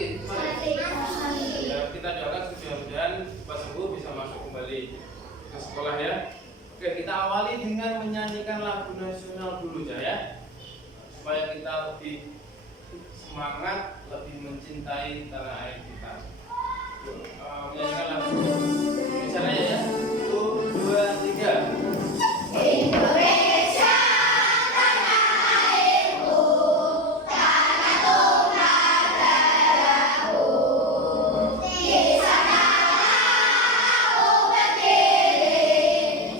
sakit? Ya, kita doakan mudah-mudahan cepat sembuh bisa masuk kembali ke sekolah ya. Oke, kita awali dengan menyanyikan lagu nasional dulu ya, supaya kita lebih semangat, lebih mencintai tanah air kita. Menyanyikan lagu misalnya ya, 1, 2, 3. Indonesia tanah airku, tanah tumpah darahku. Di sana aku berdiri,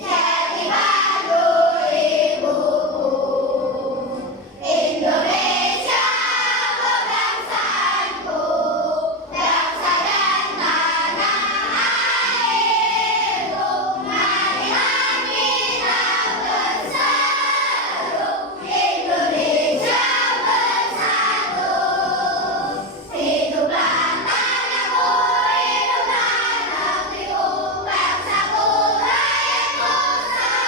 jadi pandu ibuku. Indonesia kebangsaanku, bangsa dan tanah airku. Marilah kita berseru, Indonesia bersatu. Hiduplah tanahku, hiduplah negeriku, bangsaku, rakyatku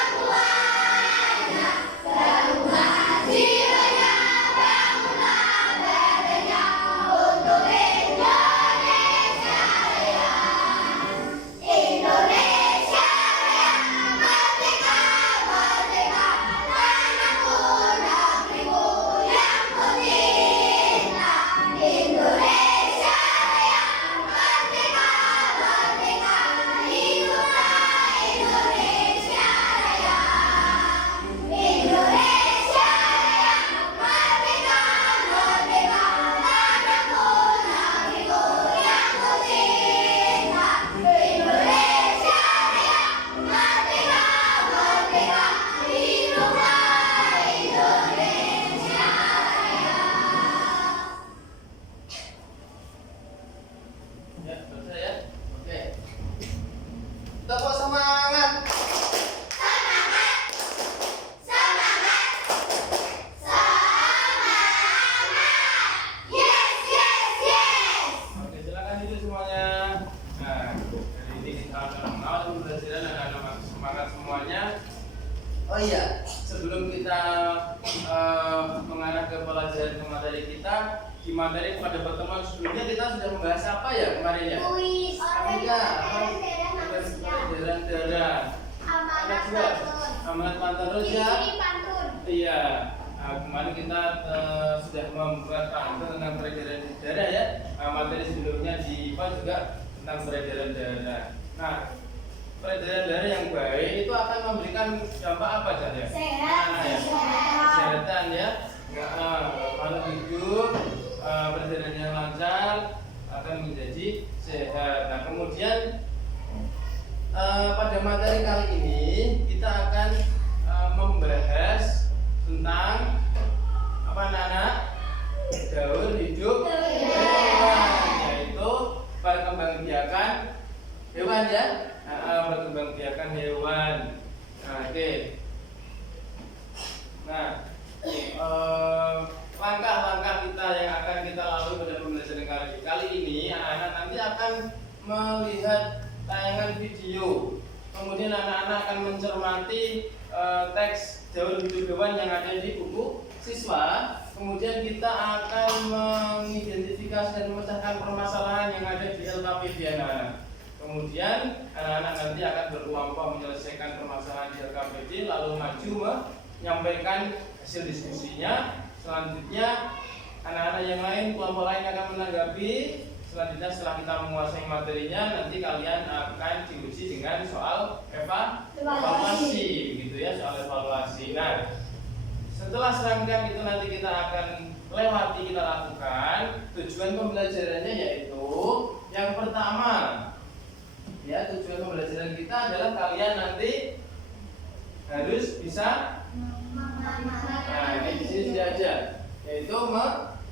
semuanya. Bangunlah jiwanya, bangunlah badannya untuk Indonesia Raya. Indonesia Raya, merdeka, merdeka, tanahku, negeriku yang ku cinta. Indonesia Raya, merdeka, merdeka, hiduplah Indonesia Raya. Indonesia Raya, merdeka, merdeka, tanahku, negeriku yang ku cinta. Indonesia Raya, merdeka, merdeka, hiduplah Indonesia Raya. Ya, selesai ya. Oke. Tepuk semangat. Semangat, semangat, semangat. Yes, yes, yes. Oke, silakan duduk semuanya. Nah, hari ini kita akan mengawal pembelajaran anak-anak semangat semuanya. Oh iya, sebelum kita mengarah ke pelajaran ke materi kita, di materi pada pertemuan sebelumnya kita sudah membahas apa ya kemarin ya? Kuis, Pelajaran darah. amanat Juga pantun. amanat pantun terus ya. Ciri pantun. Iya, kemarin kita sudah membuat pantun tentang peredaran darah ya. Materi sebelumnya di IPA juga tentang peredaran darah. Nah, peredaran darah yang baik itu akan memberikan dampak apa saja? Sehat, Nah, ya. Kesehatan ya. Kalau hidup, peredaran yang lancar akan menjadi sehat. Nah, kemudian pada materi kali ini kita akan membahas tentang apa anak-anak? Daur hidup hewan, yaitu perkembangbiakan hewan ya. Perkembangbiakan hewan. Nah, oke. Nah, langkah-langkah kita yang akan kita lalui pada pembelajaran kali ini, anak-anak nanti akan melihat tayangan video. Kemudian anak-anak akan mencermati teks daur hidup hewan yang ada di buku siswa. Kemudian kita akan mengidentifikasi dan memecahkan permasalahan yang ada di LKPD anak-anak. Kemudian anak-anak nanti akan berkelompok menyelesaikan permasalahan di LKPD, lalu maju menyampaikan hasil diskusinya. Selanjutnya anak-anak yang lain, kelompok lain akan menanggapi. Selanjutnya setelah kita menguasai materinya, nanti kalian akan diuji dengan soal evaluasi, gitu ya, soal evaluasi. Nah, setelah serangkaian itu nanti kita akan lewati, kita lakukan. Tujuan pembelajarannya yaitu yang pertama, ya, tujuan pembelajaran kita adalah kalian nanti harus bisa, nah ini di sini sudah ada, yaitu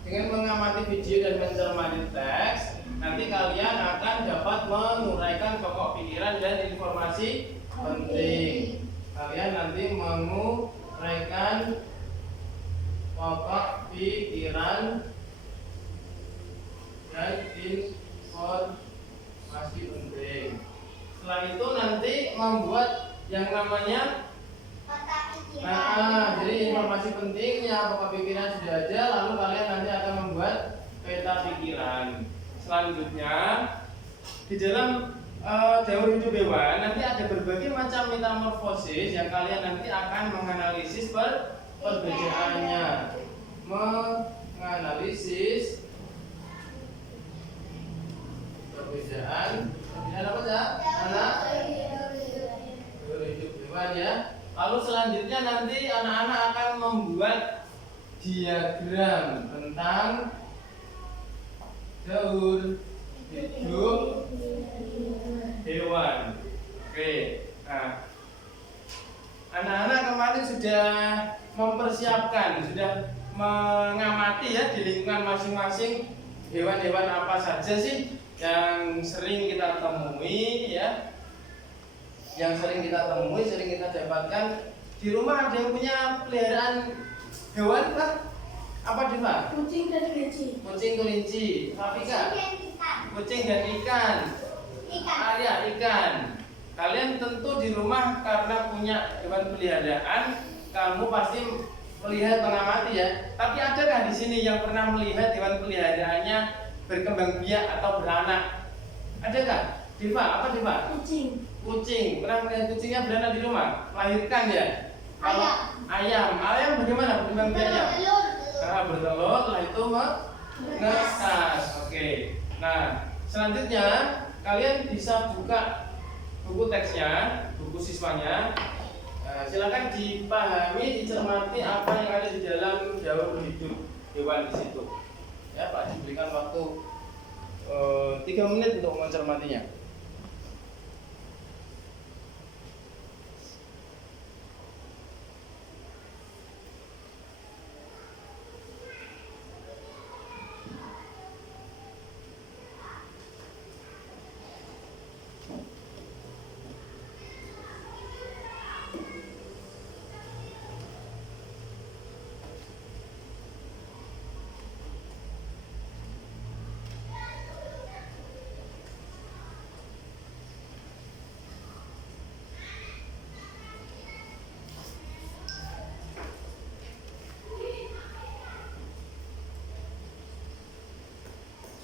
dengan mengamati video dan mencermati teks, nanti kalian akan dapat menguraikan pokok pikiran dan informasi penting. Kalian nanti menguraikan pokok pikiran dan informasi penting. Setelah itu nanti membuat yang namanya jadi informasi pentingnya, pokok pikiran sudah ada, lalu kalian nanti akan membuat metapikiran. Selanjutnya di dalam daur hidup hewan nanti ada berbagai macam metamorfosis yang kalian nanti akan menganalisis perbedaannya. Menganalisis perbedaan apa ya? Anak daur hidup hewan ya. Lalu selanjutnya nanti anak-anak akan membuat diagram tentang daur hidup hewan. Oke, nah anak-anak kemarin sudah mempersiapkan, sudah mengamati ya di lingkungan masing-masing hewan-hewan apa saja sih yang sering kita temui ya, yang sering kita temui, sering kita dapatkan di rumah. Ada yang punya peliharaan hewan kah? Apa Diva? Kucing dan kelinci. Kucing, kelinci. Sapi kah? Kucing dan ikan. Arya, ikan. Kalian tentu di rumah karena punya hewan peliharaan, kamu pasti melihat, mengamati ya. Tapi adakah di sini yang pernah melihat hewan peliharaannya berkembang biak atau beranak? Adakah? Diva, apa Diva? Kucing. Kucing. Pernah melihat kucingnya beranak di rumah? Melahirkan ya? Ayam. Ayam. Ayam bagaimana berkembang biaknya? Bertelur, setelah itu menetas. Oke. Nah, selanjutnya kalian bisa buka buku teksnya, buku siswanya. Nah, silakan dipahami, dicermati apa yang ada di dalam daur hidup hewan di situ. Ya, Pak diberikan waktu 3 menit untuk mencermatinya.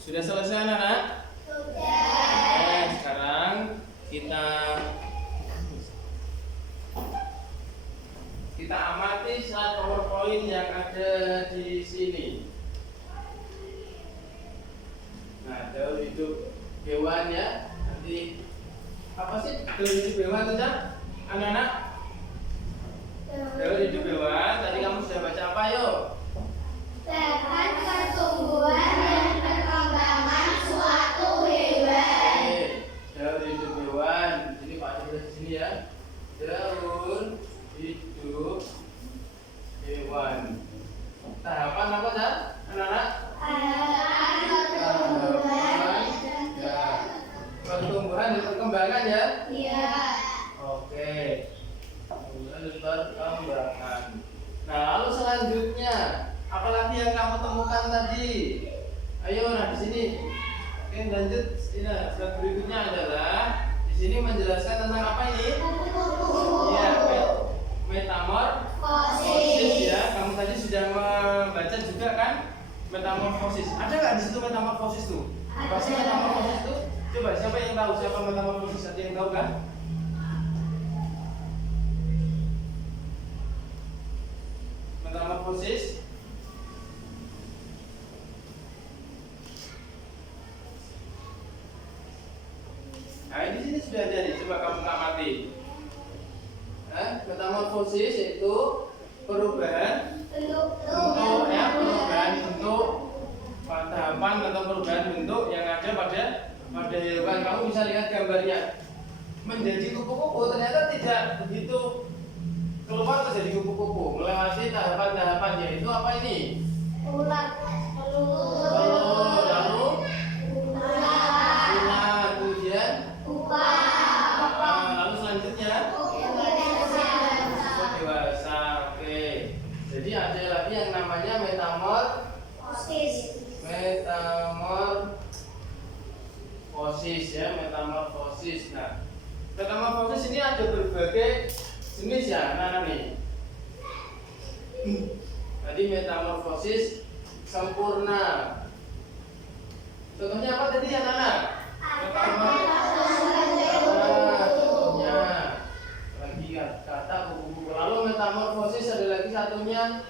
Sudah selesai anak-anak? Sudah. Sekarang kita amati slide PowerPoint yang ada di sini. Nah, daur hidup hewan ya. Nanti apa sih daur hidup hewan saja? Anak-anak? Daur hidup hewan. Tadi kamu sudah baca apa yuk? Tentang pertumbuhan dan perkembangan suatu hewan. Daur hidup hewan. Ini Pak ada di sini ya. Daur hidup hewan. Tahapan apa ya, anak-anak? Pertumbuhan dan perkembangan ya. Iya. Oke. Pertumbuhan dan perkembangan. Nah, lalu selanjutnya apalagi yang kamu temukan tadi? Ayo, nah di sini. Oke, lanjut. Ini slide berikutnya adalah di sini menjelaskan tentang apa ini? Iya, metamorfosis ya. Kamu tadi sudah membaca juga kan? Metamorfosis. Ada nggak di situ metamorfosis tuh? Apa sih metamorfosis tuh? Coba siapa yang tahu siapa metamorfosis? Ada yang tahu kan? Metamorfosis. Nah, di sini sudah ada nih. Coba kamu amati. Metamorfosis itu perubahan bentuk ya, perubahan bentuk, tahapan atau perubahan bentuk yang ada pada hewan. Kamu bisa lihat gambarnya. Menjadi kupu-kupu ternyata tidak begitu keluar terus jadi kupu-kupu, melewati tahapan-tahapan, yaitu apa ini? Ulat. Telur, lalu ulat, kemudian lalu selanjutnya dewasa. Oke. Jadi ada lagi yang namanya metamorfosis ya, metamorfosis. Nah, metamorfosis ini ada berbagai jenis ya, anak-anak nih. Tadi metamorfosis sempurna, Contohnya apa tadi anak-anak? Contohnya lagi kata kupu-kupu. Lalu metamorfosis ada lagi satunya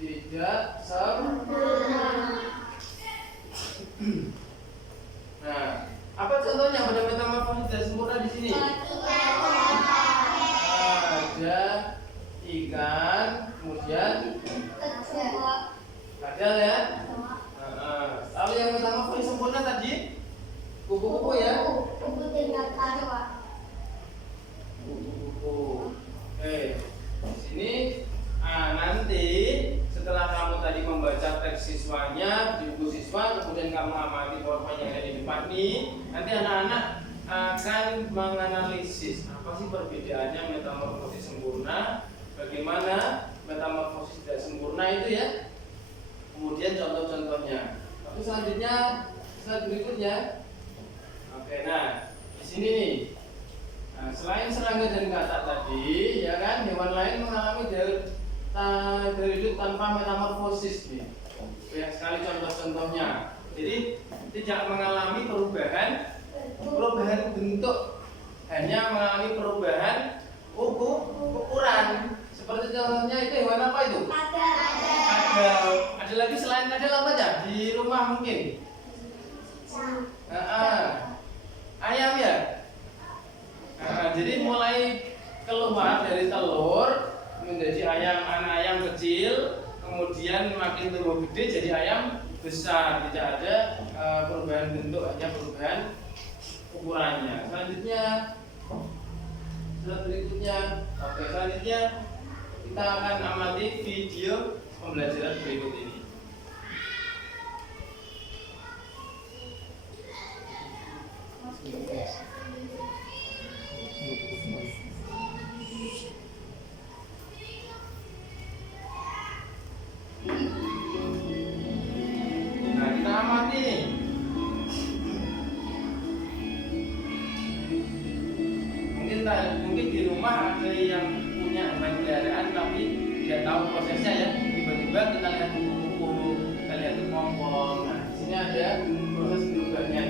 tidak Nah, apa contohnya pada metamorfosis tidak sempurna di sini? Ada ikan, kemudian gagal ya. Lalu yang metamorfosis sempurna tadi kupu-kupu ya. Kupu-kupu. Oke, di sini nanti setelah kamu tadi membaca teks siswanya di buku siswa, kemudian kamu amati PowerPoint yang ada di depan ini, nanti anak-anak akan menganalisis apa sih perbedaannya metamorfosis sempurna, bagaimana metamorfosis tidak sempurna itu ya. Kemudian contoh-contohnya. Tapi selanjutnya slide berikutnya. Oke, nah di sini nih. Nah, selain serangga dan katak tadi, ya kan, hewan lain mengalami dari hidup tanpa metamorfosis nih. Banyak sekali contoh-contohnya. Jadi tidak mengalami perubahan bentuk, hanya mengalami perubahan ukuran. Seperti contohnya itu hewan apa itu? Ada lagi selain kadal apa aja di rumah mungkin? Ayam ya. Jadi mulai keluar dari telur menjadi anak ayam kecil, kemudian makin tumbuh gede jadi ayam besar. Tidak ada perubahan bentuk, hanya perubahan ukurannya. Selanjutnya, slide berikutnya. Oke, selanjutnya kita akan amati video pembelajaran berikut ini. Nah, kita amati nih. Mungkin di rumah ada yang punya hewan peliharaan tapi tidak tahu prosesnya ya. Tiba-tiba kita lihat kupu-kupu, kita lihat kepompong. Nah, di sini ada proses berubahnya.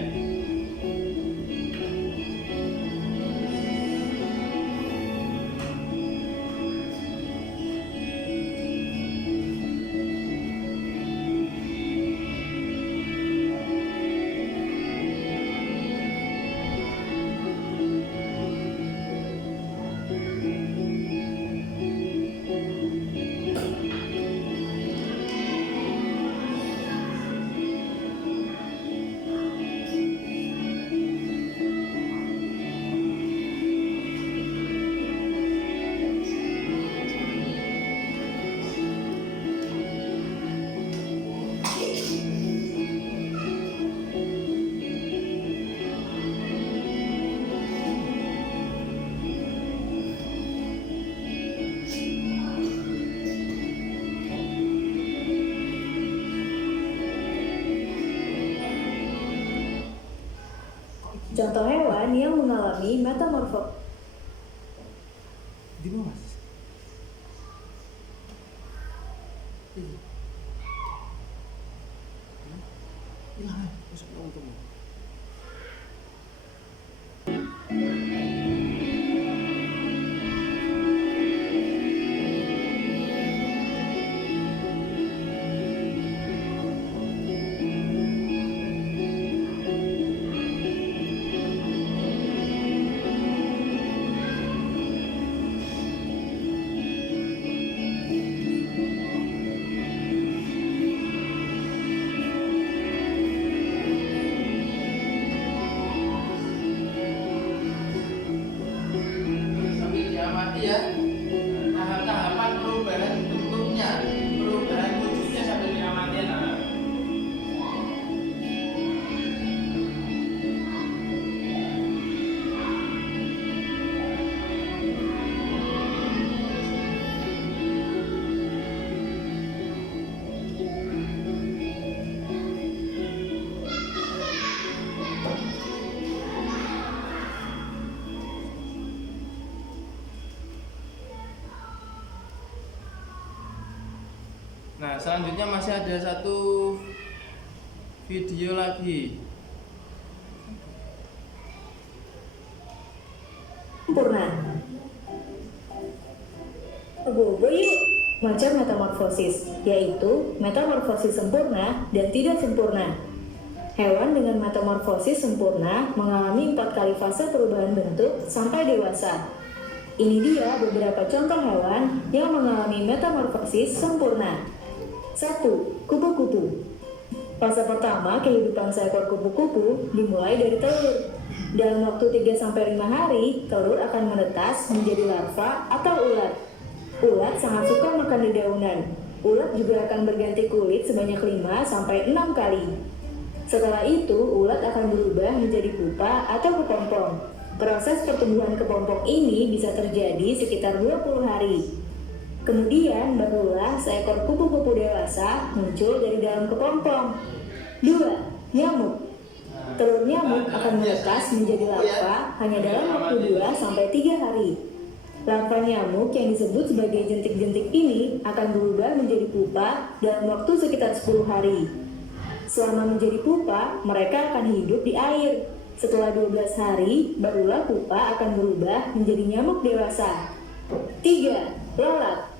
Contoh hewan yang mengalami metamorfosis. Di bawah, Mas. Hilang, masuk ke dalam. Nah, selanjutnya masih ada satu video lagi. Sempurna. Bobo yuk. Macam metamorfosis, yaitu metamorfosis sempurna dan tidak sempurna. Hewan dengan metamorfosis sempurna mengalami 4 kali fase perubahan bentuk sampai dewasa. Ini dia beberapa contoh hewan yang mengalami metamorfosis sempurna. 1. Kupu-kupu. Fase pertama kehidupan seekor kupu-kupu dimulai dari telur. Dalam waktu 3-5 hari, telur akan menetas menjadi larva atau ulat. Ulat sangat suka makan dedaunan. Ulat juga akan berganti kulit sebanyak 5-6 kali. Setelah itu, ulat akan berubah menjadi pupa atau kepompong. Proses pertumbuhan kepompong ini bisa terjadi sekitar 20 hari. Kemudian barulah seekor kupu-kupu dewasa muncul dari dalam kepompong. 2. Nyamuk. Telur nyamuk akan menetas menjadi larva hanya dalam waktu 2-3 hari. Larva nyamuk yang disebut sebagai jentik-jentik ini akan berubah menjadi pupa dalam waktu sekitar 10 hari. Selama menjadi pupa, mereka akan hidup di air. Setelah 12 hari, barulah pupa akan berubah menjadi nyamuk dewasa. 3. Lalat.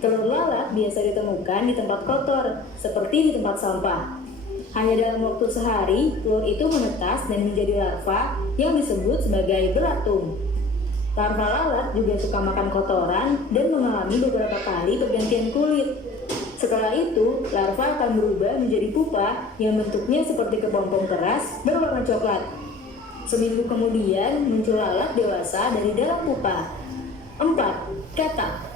Telur lalat biasa ditemukan di tempat kotor, seperti di tempat sampah. Hanya dalam waktu sehari, telur itu menetas dan menjadi larva yang disebut sebagai belatung. Larva lalat juga suka makan kotoran dan mengalami beberapa kali pergantian kulit. Setelah itu, larva akan berubah menjadi pupa yang bentuknya seperti kepompong keras berwarna coklat. Seminggu kemudian muncul lalat dewasa dari dalam pupa. 4. Katak.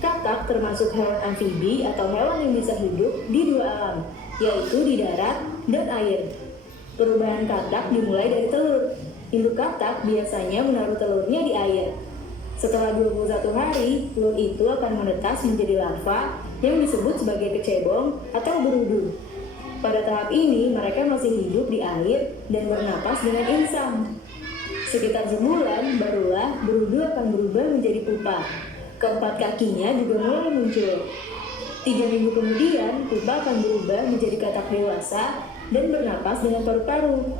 Katak termasuk hewan amfibi atau hewan yang bisa hidup di 2 alam, yaitu di darat dan air. Perubahan katak dimulai dari telur. Induk katak biasanya menaruh telurnya di air. Setelah 21 hari, telur itu akan menetas menjadi larva yang disebut sebagai kecebong atau berudu. Pada tahap ini, mereka masih hidup di air dan bernapas dengan insang. Sekitar sebulan, barulah berudu akan berubah menjadi pupa. Keempat kakinya juga mulai muncul. 3 minggu kemudian, pupa akan berubah menjadi katak dewasa dan bernapas dengan paru-paru.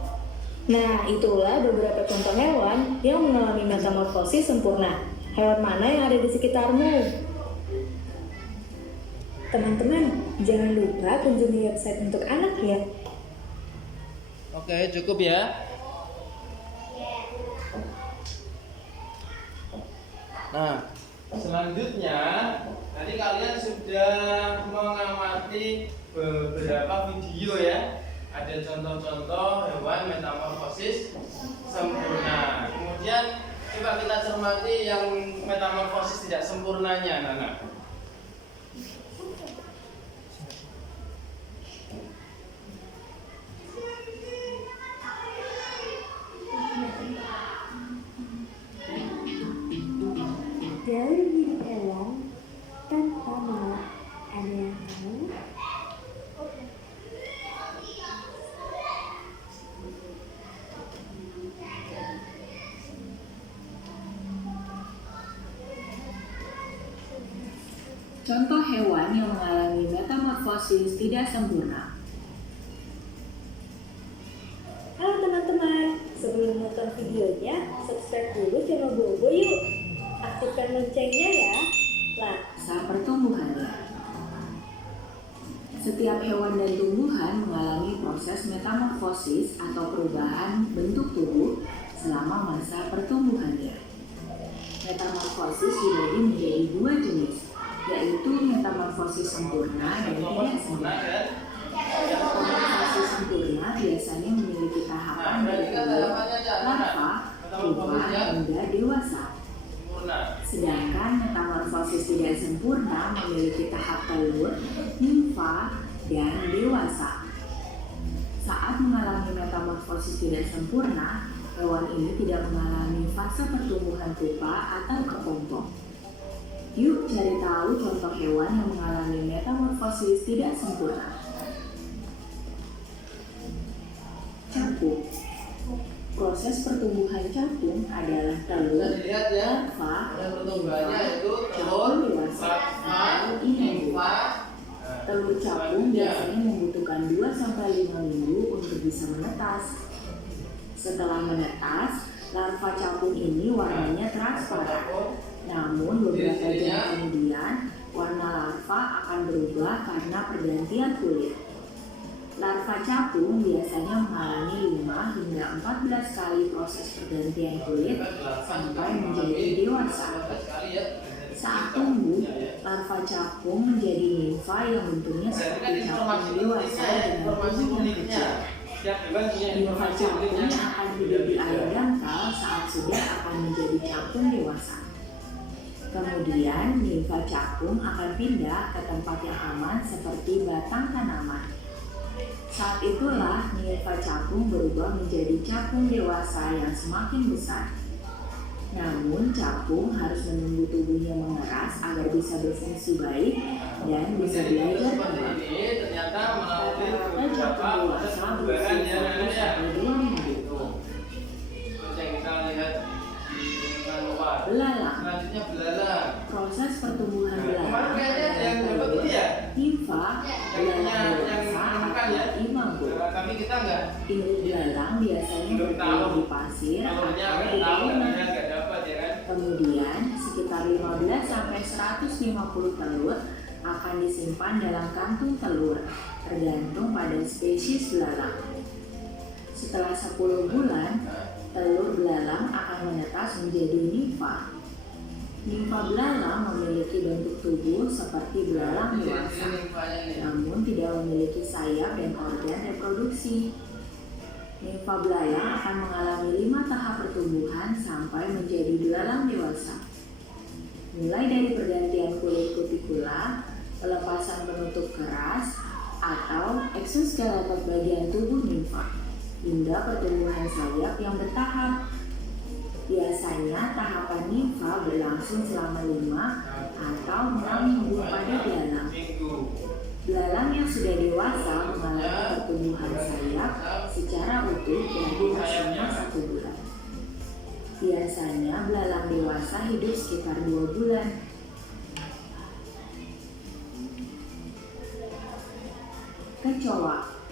Nah, itulah beberapa contoh hewan yang mengalami metamorfosis sempurna. Hewan mana yang ada di sekitarmu? Teman-teman, jangan lupa kunjungi website untuk anak ya. Oke, cukup ya. Nah, selanjutnya tadi kalian sudah mengamati beberapa video ya. Ada contoh-contoh hewan metamorfosis sempurna. Kemudian coba kita cermati yang metamorfosis tidak sempurnanya, Nana. Dalam hidup hewan tanpa menolak, ada yang tahu? Contoh hewan yang mengalami metamorfosis tidak sempurna. Halo teman-teman, sebelum nonton videonya, subscribe dulu channel Bobo yuk. Aktifkan loncengnya ya. Masa pertumbuhannya. Setiap hewan dan tumbuhan mengalami proses metamorfosis atau perubahan bentuk tubuh selama masa pertumbuhannya. Metamorfosis dibagi menjadi 2 jenis, yaitu metamorfosis sempurna dan tidak sempurna. Metamorfosis sempurna biasanya memiliki tahapan dari telur, larva, pupa, hingga dewasa. Sedangkan metamorfosis tidak sempurna memiliki tahap telur, nimfa, dan dewasa. Saat mengalami metamorfosis tidak sempurna, hewan ini tidak mengalami fase pertumbuhan pupa atau kepompong. Yuk cari tahu contoh hewan yang mengalami metamorfosis tidak sempurna. Capung. Proses pertumbuhan capung adalah telur, Lihat ya, larva, yang pertumbuhannya itu telur telur, dewasa, larva, atau inai. nimfa, Telur capung biasanya membutuhkan 2-5 minggu untuk bisa menetas. Setelah menetas, larva capung ini warnanya transparan. Namun beberapa jam kemudian, warna larva akan berubah karena pergantian kulit. Larva capung biasanya mengalami 5 hingga 14 kali proses pergantian kulit sampai menjadi dewasa. Saat tumbuh, larva capung menjadi nimfa yang bentuknya seperti capung dewasa dengan tubuh yang kecil. Nimfa capung yang akan hidup di air dangkal saat sudah akan menjadi capung dewasa. Kemudian, nimfa capung akan pindah ke tempat yang aman seperti batang tanaman. Saat itulah nimfa capung berubah menjadi capung dewasa yang semakin besar. Namun, capung harus menunggu tubuhnya mengeras agar bisa berfungsi baik dan bisa belajar kembang. Ternyata melalui Rata-rata capung dewasa berusia 1 sampai 2 minggu. Yang kita lihat di lingkungan luar. Belalang. Selanjutnya belalang. Proses pertumbuhan belalang Kemarin kayaknya ada yang dapat itu ya. nimfa, belalang dewasa ya. atau imago. Tapi kita enggak. Induk belalang biasanya bertelur di pasir Telurnya atau di enggak tahu, daungan. enggak dapat ya kan. Kemudian, sekitar 15-150 telur akan disimpan dalam kantung telur, tergantung pada spesies belalang. Setelah 10 bulan, telur belalang akan menetas menjadi nimfa. Nimfa belalang memiliki bentuk tubuh seperti belalang dewasa, namun tidak memiliki sayap dan organ reproduksi. Nimfa belalang akan mengalami 5 tahap pertumbuhan sampai menjadi belalang dewasa. Mulai dari pergantian kulit kutikula, pelepasan penutup keras, atau eksoskeleton bagian tubuh nimfa, hingga pertumbuhan sayap yang bertahap. Biasanya tahapan nimfa berlangsung selama 5 atau 6 minggu pada belalang. Belalang yang sudah dewasa mengalami pertumbuhan sayap secara utuh dari usianya 1 bulan. Biasanya belalang dewasa hidup sekitar 2 bulan. Kecoa.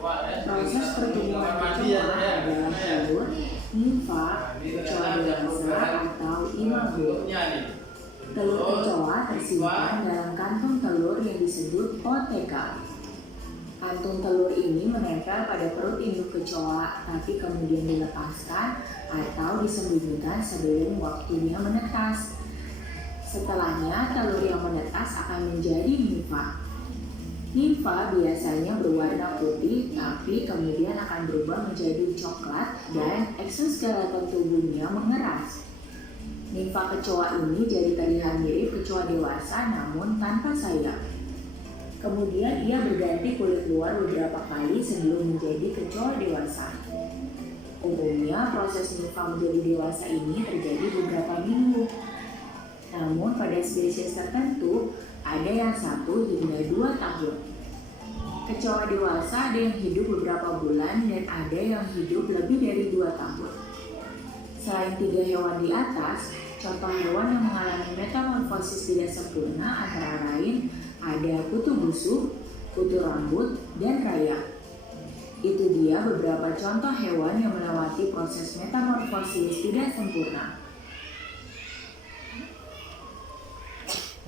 Proses pertumbuhan kecoa adalah telur, nimfa, kecoa dewasa atau imago. Telur kecoa tersimpan dalam kantung telur yang disebut ootheca. Kantung telur ini menempel pada perut induk kecoa, tapi kemudian dilepaskan atau disembunyikan sebelum waktunya menetas. Setelahnya, telur yang menetas akan menjadi nimfa. Nimfa biasanya berwarna putih, tapi kemudian akan berubah menjadi coklat dan eksoskeleton tubuhnya mengeras. Nimfa kecoa ini jadi terlihat mirip kecoa dewasa namun tanpa sayap. Kemudian ia berganti kulit luar beberapa kali sebelum menjadi kecoa dewasa. Umumnya proses nimfa menjadi dewasa ini terjadi beberapa minggu. Namun pada spesies tertentu ada yang 1 hingga 2 tahun. Kecoa dewasa ada yang hidup beberapa bulan dan ada yang hidup lebih dari 2 tahun. Selain 3 hewan di atas, contoh hewan yang mengalami metamorfosis tidak sempurna antara lain ada kutu busuk, kutu rambut, dan rayap. Itu dia beberapa contoh hewan yang melewati proses metamorfosis tidak sempurna.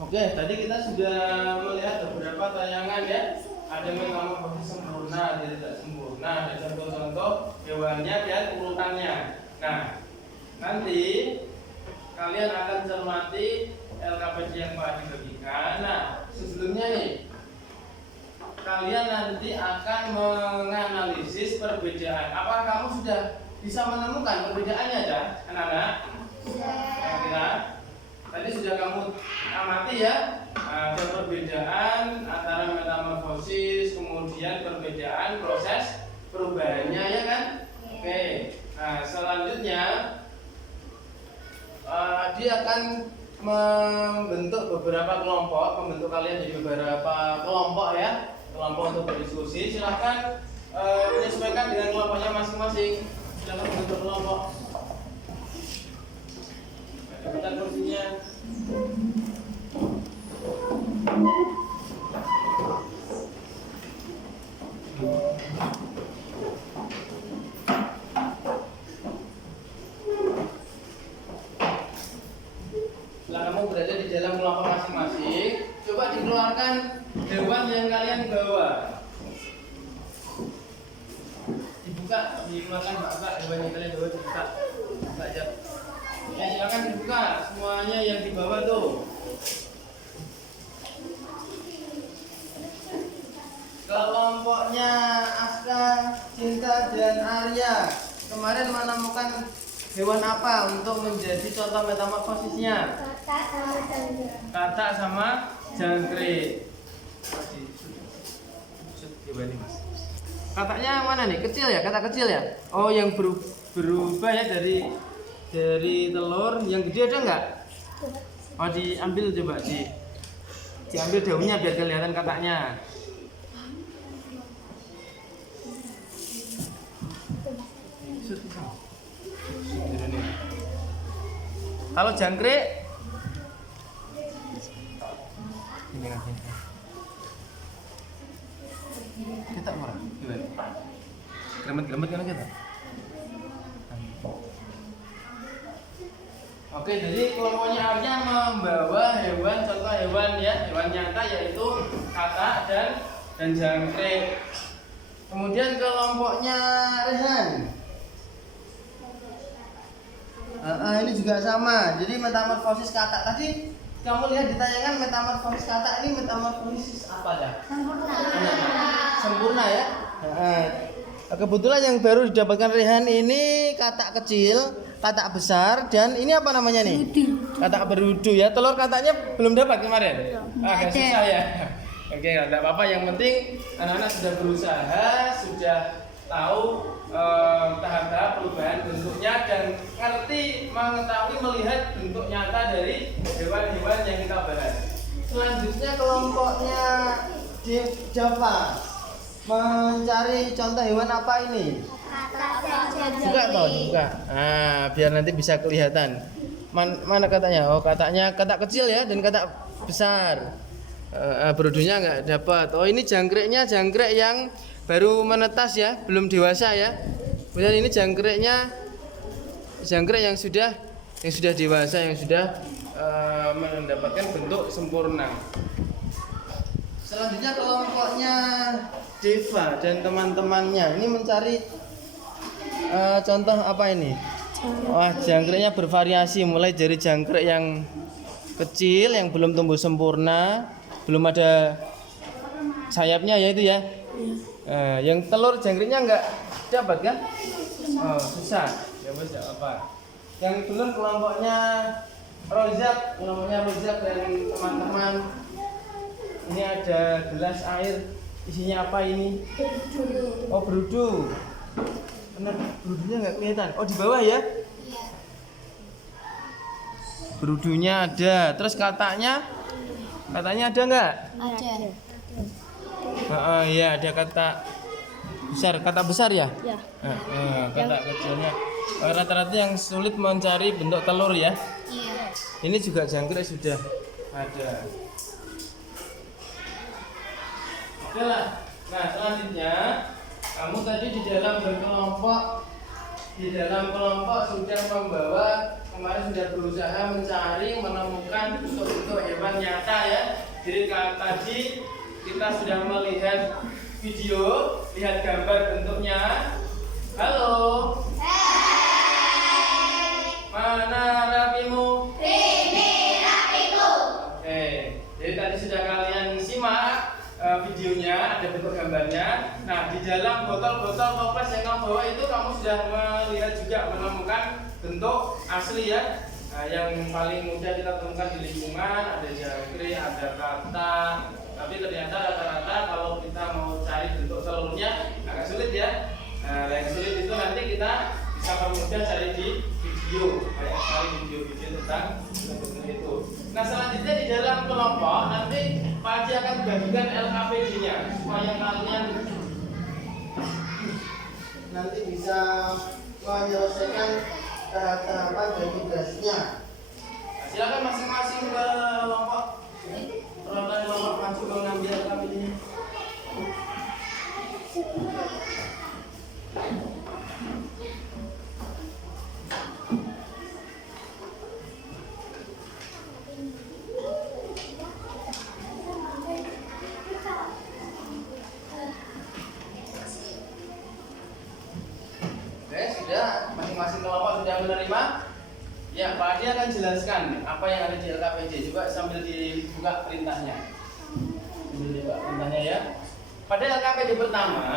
Oke, tadi kita sudah melihat beberapa tayangan ya. Ada metamorfosis sempurna, ada tidak sempurna, ada contoh-contoh hewannya dan urutannya. Nah, nanti kalian akan cermati LKPD yang Pak dibagikan. Nah, sebelumnya nih, kalian nanti akan menganalisis perbedaan. Apakah kamu sudah bisa menemukan perbedaannya ya, anak-anak? Kira-kira tadi sudah kamu amati ya, ada perbedaan antara metamorfosis, kemudian perbedaan proses perubahannya ya kan? Oke, nah selanjutnya dia akan membentuk beberapa kelompok, membentuk kalian jadi beberapa kelompok ya, kelompok untuk berdiskusi. Silahkan menyesuaikan dengan kelompoknya masing-masing. Silahkan membentuk kelompok. Kita kursinya. kelompok masing-masing. Coba dikeluarkan hewan yang kalian bawa. Dibuka, dikeluarkan Pak, hewan yang kalian bawa dibuka. Buka aja. Ya silakan dibuka semuanya yang dibawa tuh. Kelompoknya Aska, Cinta, dan Arya kemarin menemukan hewan apa untuk menjadi contoh metamorfosisnya? Katak sama jangkrik. Kataknya mana nih? Kecil ya? Katak kecil ya? Oh, yang berubah ya dari telur. Yang gede ada nggak? Oh, diambil coba diambil daunnya biar kelihatan kataknya. Kalau jangkrik ini kan kita murah gemet kan kita. Oke, jadi kelompoknya Arya membawa contoh hewan nyata yaitu katak dan jangkrik. Kemudian kelompoknya Rehan. Ini juga sama. Jadi metamorfosis katak tadi kamu lihat di tayangan metamorfosis katak ini metamorfosis apa dah? Sempurna ya. Kebetulan yang baru didapatkan Rehan ini katak kecil, katak besar, dan ini apa namanya nih? Katak berudu ya. Telur kataknya belum dapat kemarin. Agak susah ya. Oke, tidak apa-apa. Yang penting anak-anak sudah berusaha, sudah tahu tahap-tahap perubahan bentuknya dan mengetahui melihat bentuk nyata dari hewan-hewan yang kita bahas. Selanjutnya kelompoknya Java mencari contoh hewan apa ini? Buka toh, buka. Biar nanti bisa kelihatan. Mana katanya? Oh, kataknya katak kecil ya dan katak besar. Berudunya nggak dapat. Oh, ini jangkriknya jangkrik yang baru menetas ya, belum dewasa ya. Kemudian ini jangkrik yang sudah dewasa, yang sudah mendapatkan bentuk sempurna. Selanjutnya kelompoknya Deva dan teman-temannya ini mencari contoh apa ini? Wah, jangkriknya bervariasi mulai dari jangkrik yang kecil yang belum tumbuh sempurna, belum ada sayapnya ya itu ya. Yang telur jangkriknya enggak dapat kan? Oh, susah. Ya bos, apa? Yang belum kelompoknya Rozak dan teman-teman. Ini ada gelas air, isinya apa ini? Oh, berudu. Benar, berudunya enggak kelihatan. Oh, di bawah ya? Berudunya ada. Terus katanya ada enggak? Ada. Iya, ada kata besar ya? Ya. Kata kecilnya. Rata-rata yang sulit mencari bentuk telur ya? Iya. Ini juga jangkrik sudah ada. Oke lah. Nah, selanjutnya kamu tadi di dalam kelompok sudah membawa, kemarin sudah berusaha menemukan bentuk hewan nyata ya. Jadi tadi kita sudah melihat video, lihat gambar bentuknya. Halo. Mana rapimu? Ini rapiku. Oke, jadi tadi sudah kalian simak videonya, ada bentuk gambarnya. Nah, di dalam botol-botol toples yang kamu bawa itu kamu sudah melihat juga menemukan bentuk asli ya. Nah, yang paling mudah kita temukan di lingkungan ada jangkrik, ada katak. Tapi ternyata rata-rata kalau kita mau cari bentuk telurnya agak sulit ya. Nah, yang sulit itu nanti kita bisa permudah cari di video, banyak sekali video-video tentang bentuk itu. Nah, selanjutnya di dalam kelompok nanti Pak Haji akan bagikan LKPD-nya supaya kalian nanti bisa menyelesaikan tahap-tahapan dan tugasnya. Nah, silakan masing-masing kelompok. Perwakilan kelompok maju mengambil LKPD-nya. akan jelaskan apa yang ada di LKPD. Coba sambil dibuka perintahnya. Sambil dibuka perintahnya ya. Pada LKPD pertama,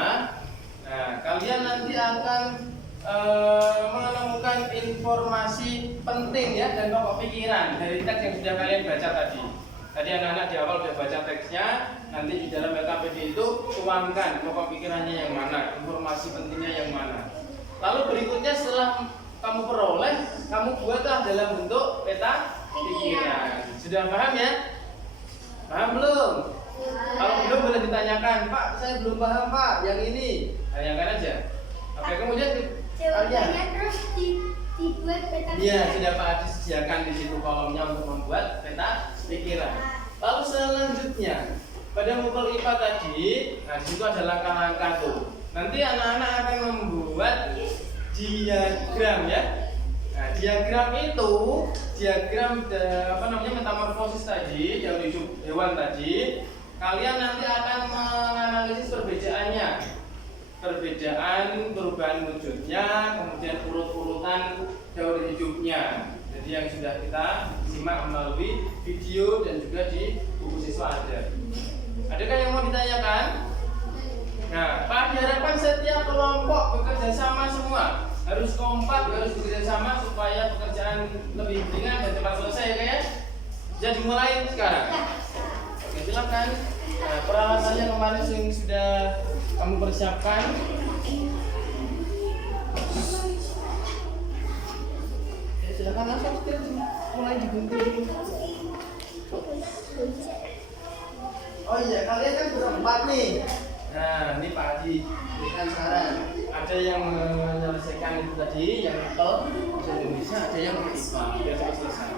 nah kalian nanti akan menemukan informasi penting ya dan pokok pikiran dari teks yang sudah kalian baca tadi. Tadi anak-anak di awal sudah baca teksnya, nanti di dalam LKPD itu tuangkan pokok pikirannya yang mana, informasi pentingnya yang mana. Lalu berikutnya setelah kamu peroleh, kamu buatlah dalam bentuk peta pikiran. Sudah paham ya? Paham belum? Kalau belum boleh ditanyakan, Pak, saya belum paham Pak, yang ini. Tanyakan aja. Oke, kemudian jawabannya terus dibuat peta pikiran. iya, sudah Pak Adi sediakan di situ kolomnya untuk membuat peta pikiran. Lalu selanjutnya pada mukul IPA tadi, nah di situ ada langkah-langkah tuh. Nanti anak-anak akan membuat diagram ya. Nah, diagram itu metamorfosis tadi, yang hidup hewan tadi. Kalian nanti akan menganalisis perbedaannya. Perbedaan perubahan wujudnya, kemudian urut-urutan teori hidupnya. Jadi yang sudah kita simak melalui video dan juga di buku siswa ada. Adakah yang mau ditanyakan? Nah, Pak diharapkan setiap kelompok bekerja sama semua. Harus kompak, harus bekerja sama supaya pekerjaan lebih ringan dan cepat selesai ya kayak. Jadi mulai sekarang. Oke, silakan. Nah, peralatannya kemarin yang sudah kamu persiapkan. Ya, silakan langsung mulai digunting. Oh iya, kalian kan berempat nih. Nah, ini Pak Adi berikan saran. Ada yang menyelesaikan itu tadi, yang itu bahasa Indonesia, ada yang IPA, biar cepat selesai.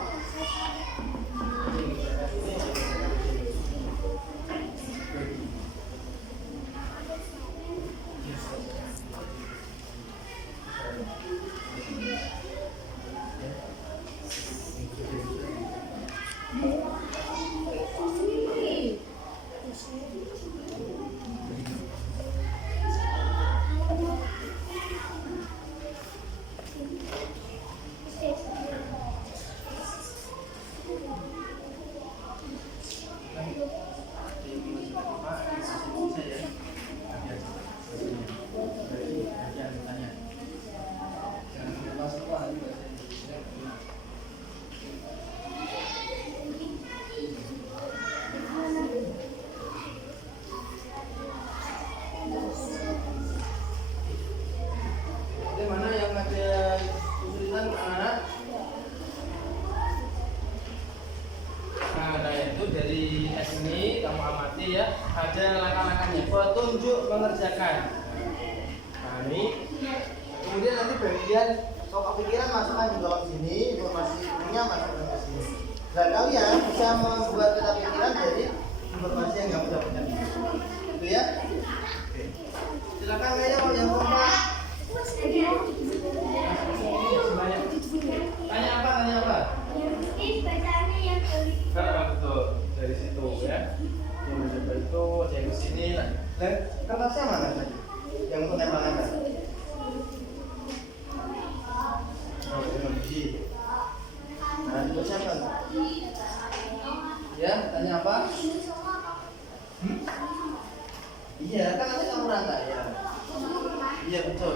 Ada langkah-langkahnya, petunjuk mengerjakan. Nah ini, kemudian nanti bagian pokok pikiran masukkan di dalam sini, informasi umumnya masukkan ke sini. Nah kalian bisa membuat peta pikiran dari informasi yang kamu dapatkan. Itu ya. Oke. Silakan ayo yang kompak. Tanya apa? Ini bacaannya yang dari Betul, dari situ ya. Yang mencoba itu ada yang kesini lah. Dan kertasnya mana tadi? Yang untuk nempel-nempel. Oh, yang biji. Nah, itu siapa? Ya, tanya apa? Iya, kan nanti kamu rantai ya. Iya betul.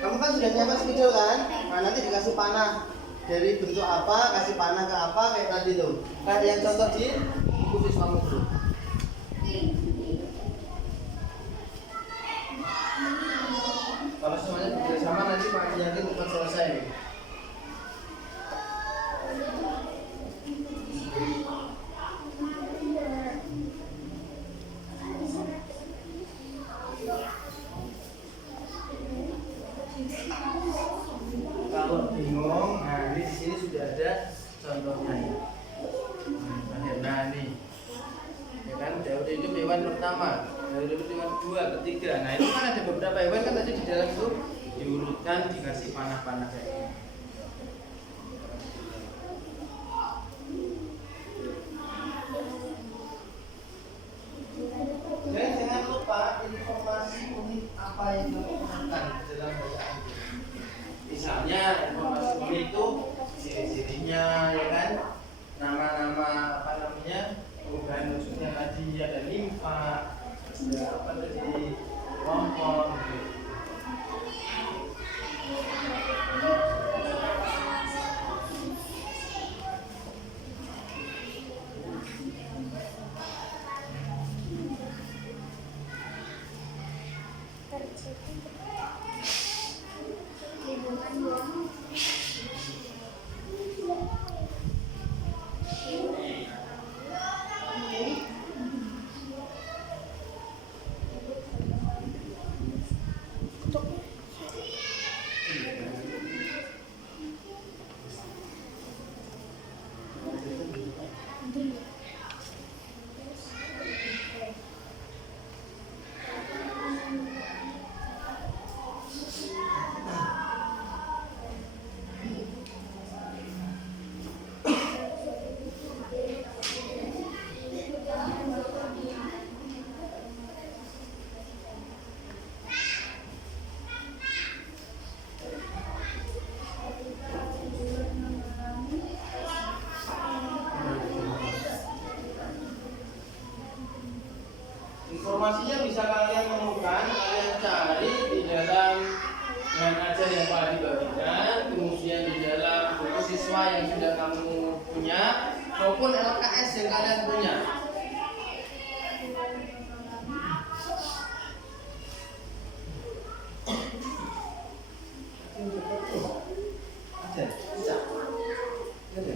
Kamu kan sudah nyiapkan spidol kan? Nah, nanti dikasih panah dari bentuk apa, kasih panah ke apa kayak tadi tuh. Kayak yang contoh di buku siswamu dulu. Kalau semuanya bekerja sama nanti Pak yakin cepat selesai. Kalau bingung, nah ini di sini sudah ada contohnya. Nah ini, ya kan, teori hidup hewan pertama, teori hidup hewan kedua, ketiga. Nah itu kan ada beberapa hewan kan tadi di dalam itu diurutkan, dikasih panah-panah kayak ini. Dan jangan lupa informasi unik apa yang ditemukan dalam bacaan. Misalnya informasi unik itu ciri-cirinya. bukan maksudnya tadi ada limfa, ada apa tadi, lompong gitu. Informasinya bisa kalian temukan, kalian cari di dalam dengan ajar yang telah dibagikan, kemudian di dalam buku siswa yang sudah kamu punya, maupun LKS yang kalian punya. Ada, bisa. Ada.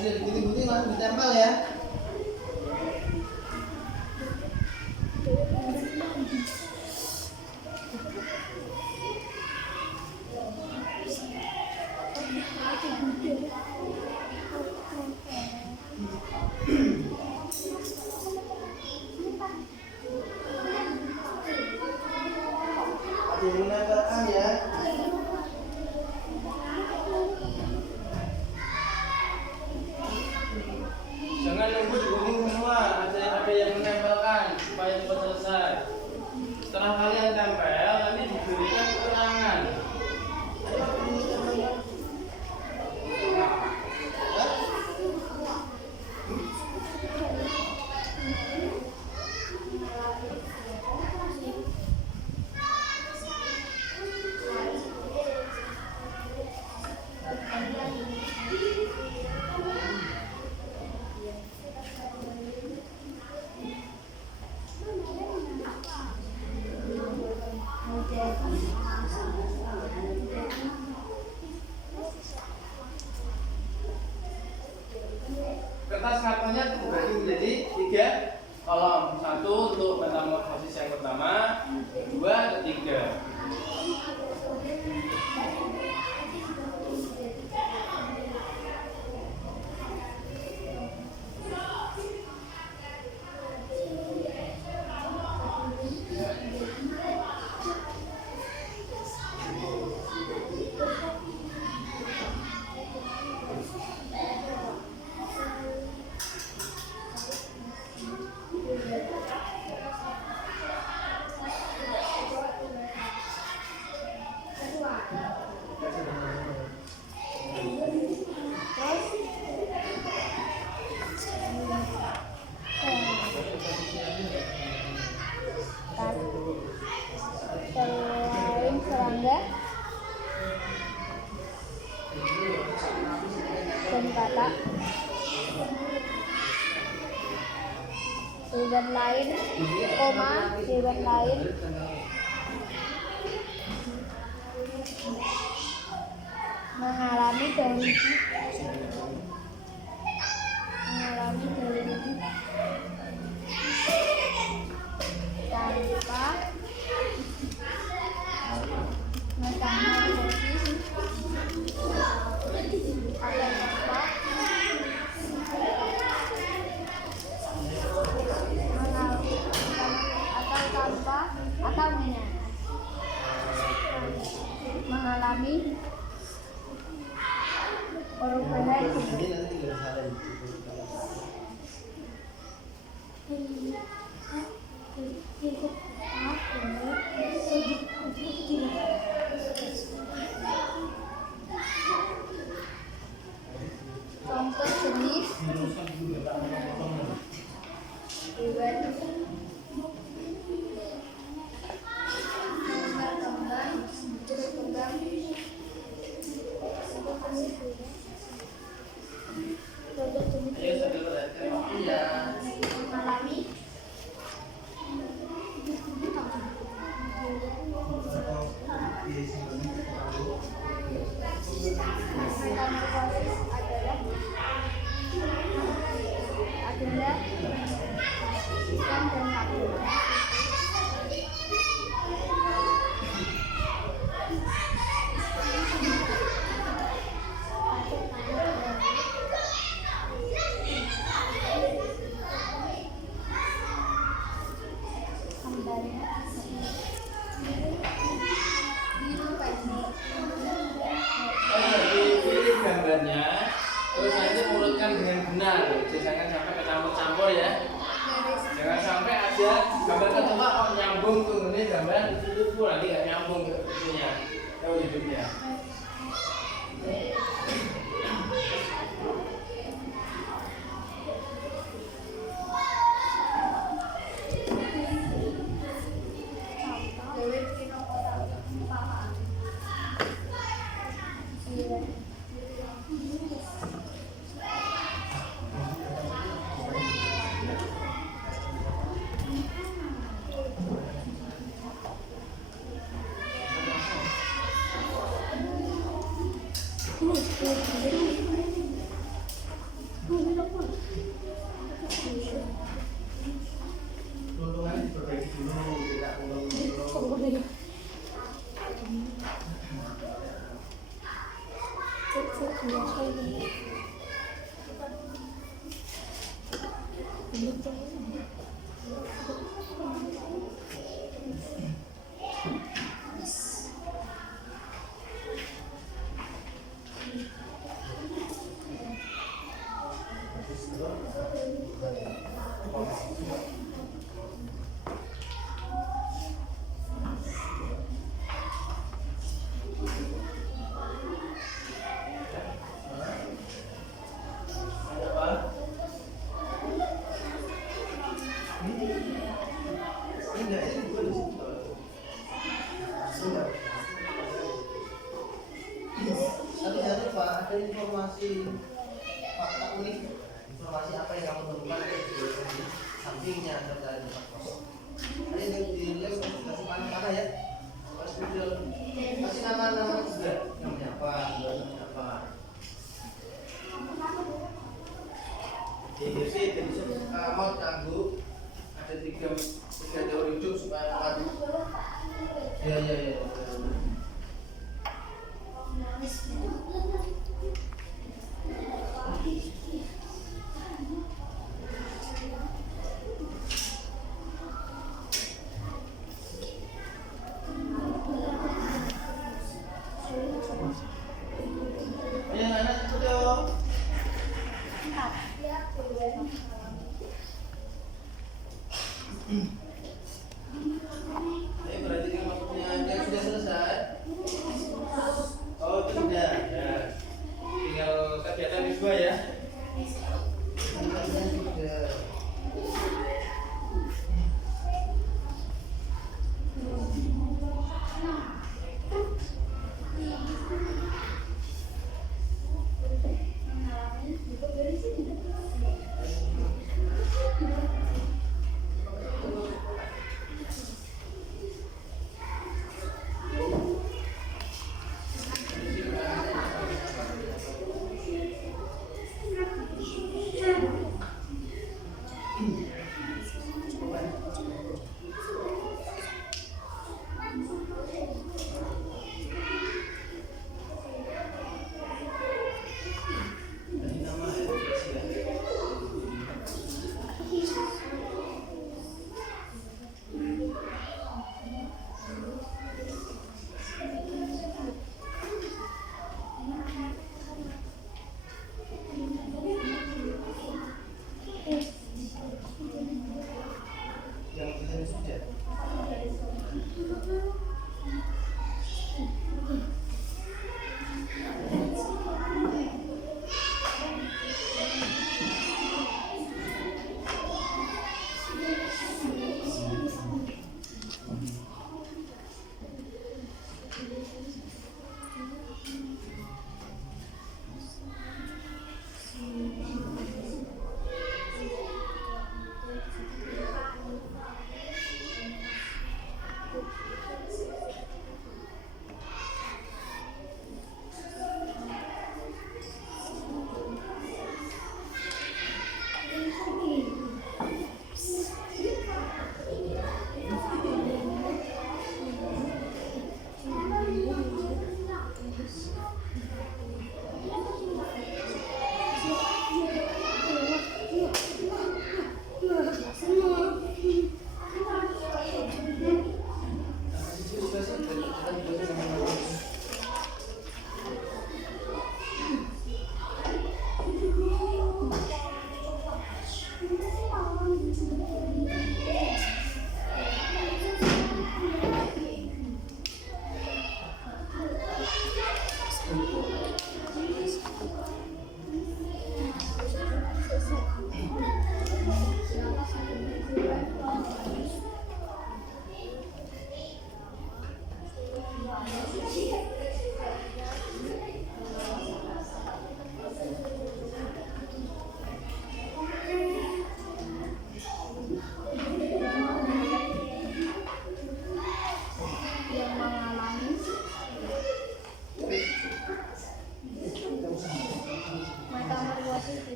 Gunting-gunting langsung ditempel ya. Menempelkan ya. Jangan nunggu digunting semua, ada yang menempelkan supaya cepat selesai. Setelah kalian tempel, nanti diberikan keterangan. Kolom 1 untuk metamorfosis yang pertama, 2, ketiga. Selain serangga dan katak, hewan lain, koma, hewan lain mengalami dari tanpa metamorfosis mengalami perubahan contoh jenis hewan berkembang contoh jenis Ayo sambil perhatikan waktu ya. mengalami metamorfosis adalah ikan dan kapur. Pilih gambarnya, terus nanti urutkan dengan benar. Jangan sampai kecampur-campur ya. Jangan sampai ada gambar kedua kok nyambung tuh ini gambar itu nanti nggak nyambung ke itunya, ke hidupnya. Tuntungannya diperbaiki dulu, tidak ulung-ulung. Tapi jangan lupa ada informasi fakta unik, informasi apa yang kamu temukan di sampingnya dari tempat kosong. Ada yang dilihat kasih mana ya? Kasih nama-nama juga. Namanya apa? Namanya apa? Jadi mau tangguh ada tiga teori hidup supaya kuat. Ya. Ayo anak ikut yuk. Ayo perhatikan waktunya Anda sudah selesai. Oh itu sudah ya. Tinggal kegiatan kedua ya.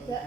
Sudah.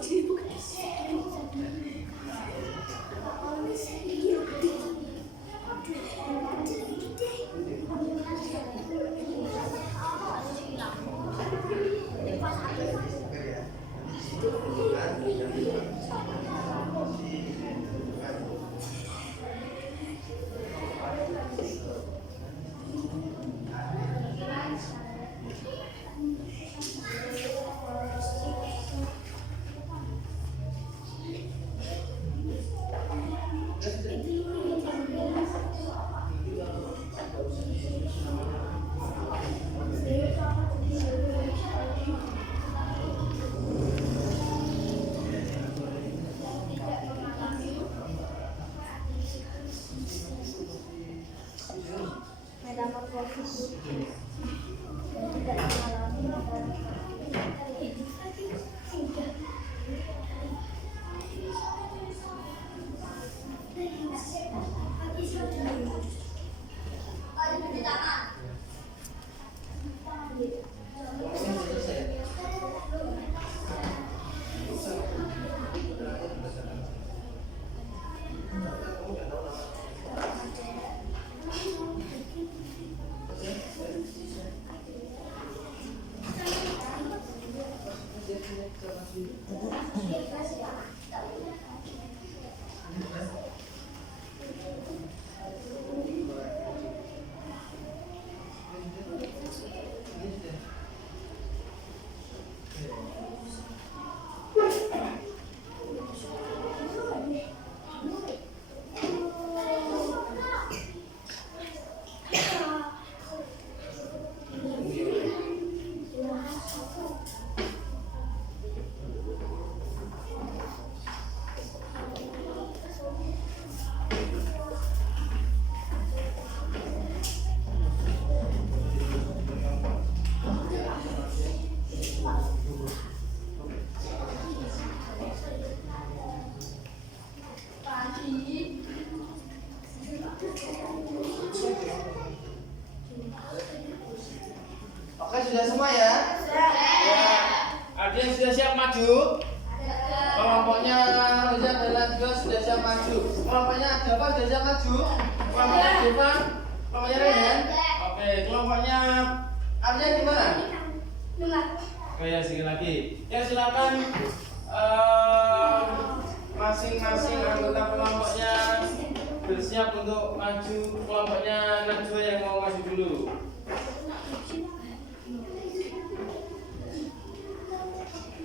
Kecil bukan. Oke, sudah semua ya? Ya. Ada yang sudah siap maju? Kelompoknya Roja dan Najwa sudah siap maju. Kelompoknya Java sudah siap maju. Kelompoknya Devan, kelompoknya Rehan. Oke, kelompoknya Arya gimana? Oke, ya sekali lagi. Ya silakan masing-masing anggota kelompoknya bersiap untuk maju. Kelompoknya Najwa yang mau maju dulu.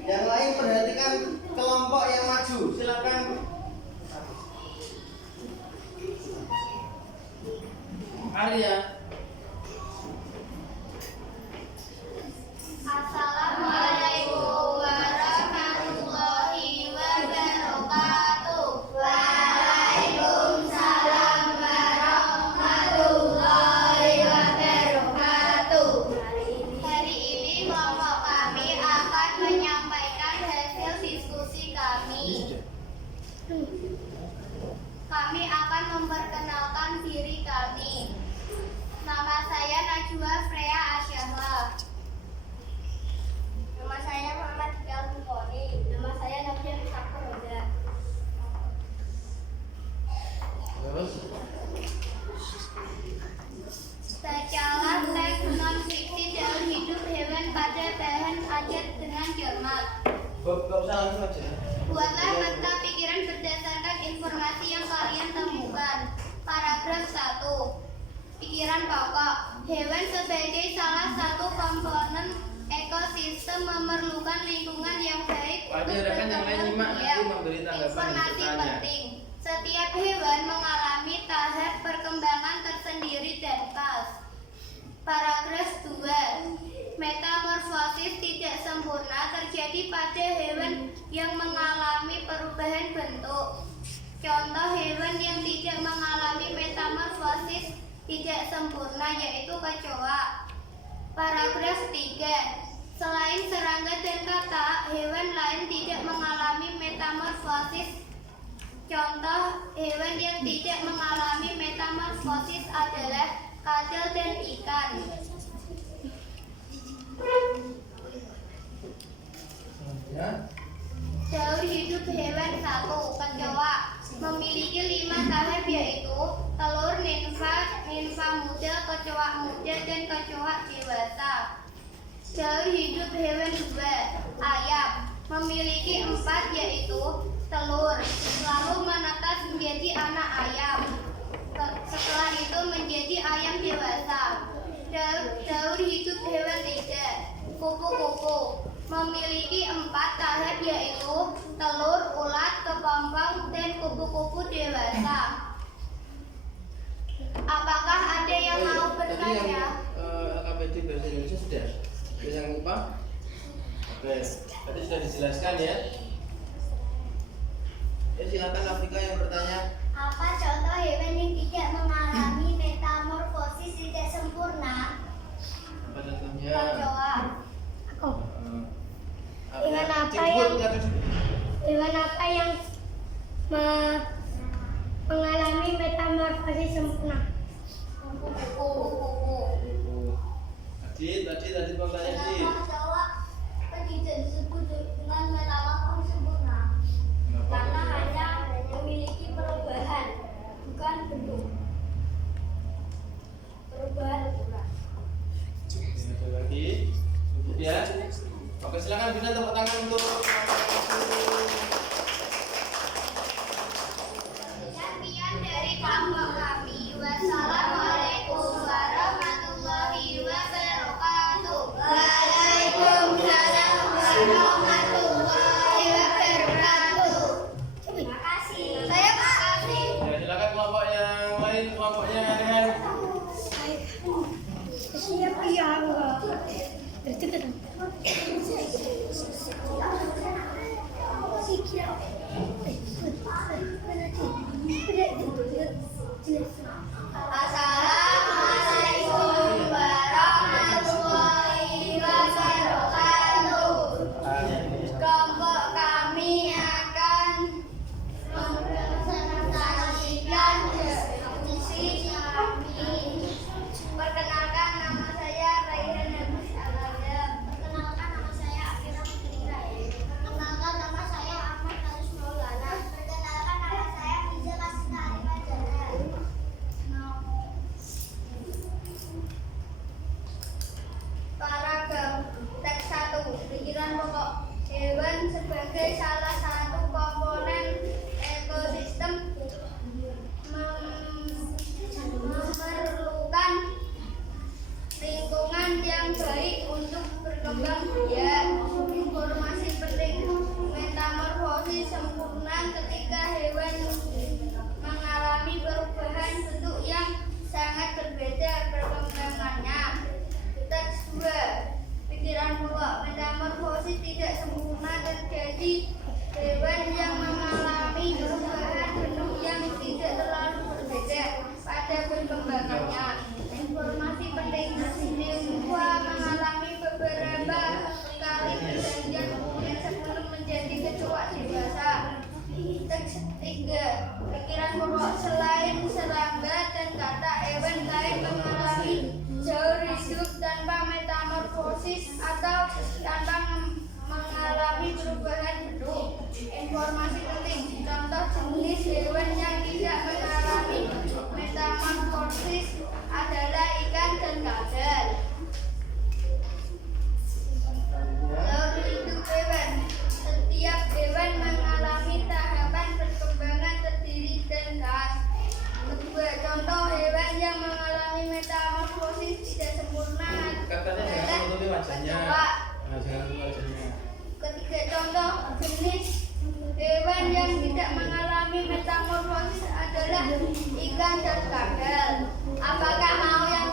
Yang lain perhatikan kelompok yang maju. Silakan. Arya. Assalamualaikum warahmatullahi wabarakatuh. Waalaikumsalam warahmatullahi wabarakatuh. Hari ini kelompok kami akan menyampaikan hasil diskusi kami. Kami akan memperkenalkan diri kami. Nama saya Najwa Freya Asyahla. Nama saya Muhammad Iqbal Bukhari. Nama saya Nadia Rizaka Roda. Terus. Secara teks non-fiksi dalam hidup hewan pada bahan ayat dengan cermat. Gak usah langsung aja. Buatlah peta pikiran berdasarkan informasi yang kalian temukan. Paragraf 1. Pikiran pokok. Hewan sebagai salah satu komponen ekosistem memerlukan lingkungan yang baik untuk Rekan yang lain nyimak nanti berkembang memberi biak. tanggapan dan Informasi bertanya. penting. Setiap hewan mengalami tahap perkembangan tersendiri dan khas. Paragraf 2. Metamorfosis tidak sempurna terjadi pada hewan yang mengalami perubahan bentuk. Contoh hewan yang tidak mengalami metamorfosis tidak sempurna yaitu kecoa. Paragraf 3. Selain serangga dan katak, hewan lain tidak mengalami metamorfosis. Contoh hewan yang tidak mengalami metamorfosis adalah kadal dan ikan. Ya. Daur hidup hewan 1. Kecoa memiliki 5 tahap yaitu telur, ninfa muda, kecoa muda, dan kecoa dewasa. Daur hidup hewan 2. Ayam memiliki 4 yaitu telur, lalu menetas menjadi anak ayam. Setelah itu menjadi ayam dewasa. Daur hidup hewan 3. Kupu-kupu memiliki 4 tahap yaitu telur, ulat, kepompong, dan kupu-kupu dewasa. Apakah ada yang mau Tadi bertanya? yang LKPD bahasa Indonesia sudah. Yang lupa? Oke, tadi sudah dijelaskan ya. Ya silakan Afika yang bertanya. Apa contoh hewan yang tidak mengalami metamorfosis tidak sempurna? Apa contohnya? Kecoa. Hewan apa Jemput, yang- kata dulu. Hewan apa yang mengalami metamorfosis sempurna? Kupu-kupu. Tadi pertanyaan Adit. Kecoa tidak disebut dengan metamorfosis sempurna? Karena hanya memiliki perubahan, bukan bentuk. Perubahan ukuran. Ada lagi. Cukup ya. Oke, silakan bisa tepuk tangan untuk Sekian dari kelompok kami. Wassalamualaikum warahmatullahi wabarakatuh. Waalaikumsalam warahmatullahi wabarakatuh. Terima kasih. Saya makasih. ya, silakan kelompok yang lain, kelompoknya Rehan. Siapa yang Assalamualaikum warahmatullahi wabarakatuh. berkembang biak. Informasi penting, metamorfosis sempurna ketika hewan mengalami perubahan bentuk yang sangat berbeda perkembangannya. Teks 2. Pikiran pula, metamorfosis tidak sempurna terjadi hewan yang mengalami perubahan bentuk yang tidak terlalu berbeda pada perkembangannya. Informasi penting, Dewa mengalami beberapa kali pergantian umur sebelum menjadi kecoa dewasa. Teks 3. Pikiran pokok, selain serangga dan kata, hewan lain mengalami jauh hidup tanpa metamorfosis atau tanpa mengalami perubahan bentuk. Informasi penting, contoh jenis hewan yang tidak mengalami metamorfosis adalah ikan dan kadal. Jauh hidup hewan, setiap hewan mengalami tahapan perkembangan terdiri dan khas. Kedua, contoh hewan yang mengalami metamorfosis tidak sempurna Katanya jangan menutupi wajahnya. kecoa. Nah, jangan menutupi wajahnya. Ketiga, contoh jenis hewan yang tidak mengalami metamorfosis adalah ikan dan kadal. Apakah mau yang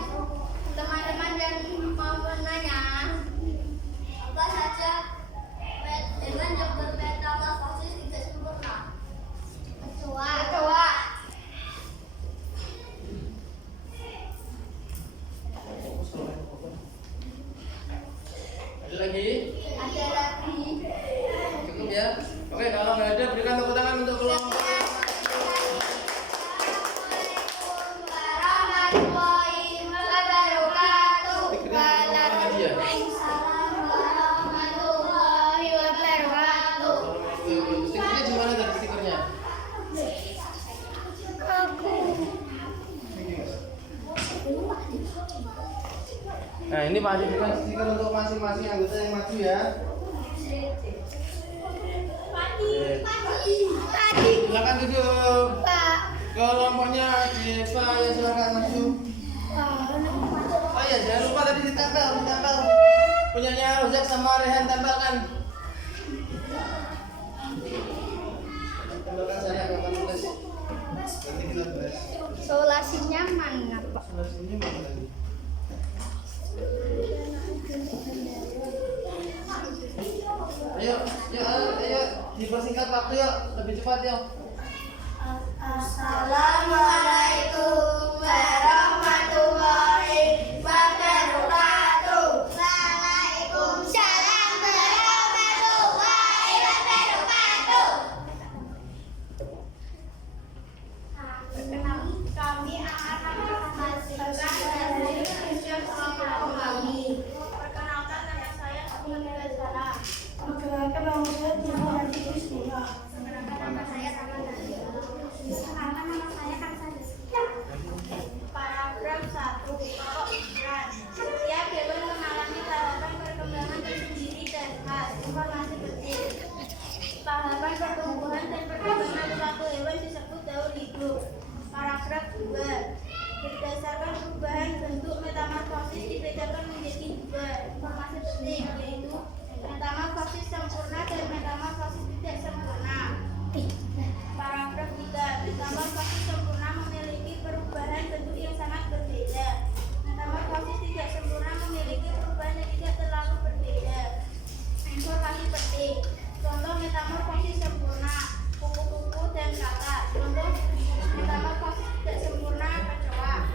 teman-teman yang mau menanya? Apa saja hewan yang bermetamorfosis tidak sempurna? Kecoa. Ada lagi? Ada lagi. Cukup ya? Oke, kalau nggak ada berikan tepuk tangan untuk kelompok. Assalamualaikum warahmatullahi wabarakatuh. Waalaikumsalam warahmatullahi wabarakatuh. Stikernya di mana tadi stikernya? Nah, ini Pak Haji berikan stiker untuk masing-masing anggota yang maju ya. Silakan duduk. Kelompoknya Deva ya, silakan maju. Oh ya, jangan lupa tadi ditempel. Punyanya Rozak sama Rehan tempelkan. Tempelkan sana ke tulis. Nanti kita bahas. Solasinya mana, Pak? Selesainya mana lagi? Ayo, dipersingkat waktu yuk, lebih cepat yuk. Assalamualaikum warahmatullahi wabarakatuh. Waalaikumsalam warahmatullahi wabarakatuh. Kami akan mengajarkan dari Christian kelompok kami. Perkenalkan, nama saya Abdul Salam. Perkenalkan, nama saya Timo Hadi Kristina. Perkenalkan, nama saya Rahman Hadi. Perkenalkan, nama saya Kansa Rizky. Paragraf 1. Pokok pikiran. Setiap hewan mengalami tahapan perkembangan tersendiri dan khas. Informasi penting. Tahapan pertumbuhan dan perkembangan suatu hewan disebut daur hidup. Paragraf 2. Berdasarkan perubahan bentuk, metamorfosis dibedakan menjadi 2. Informasi penting, yaitu metamorfosis sempurna dan metamorfosis tidak sempurna. Paragraf 3. Metamorfosis sempurna memiliki perubahan bentuk yang sangat berbeda. Metamorfosis tidak sempurna memiliki perubahan yang tidak terlalu berbeda. Informasi penting, contoh metamorfosis sempurna, kupu-kupu dan kata. Contoh metamorfosis tidak sempurna, kecoa.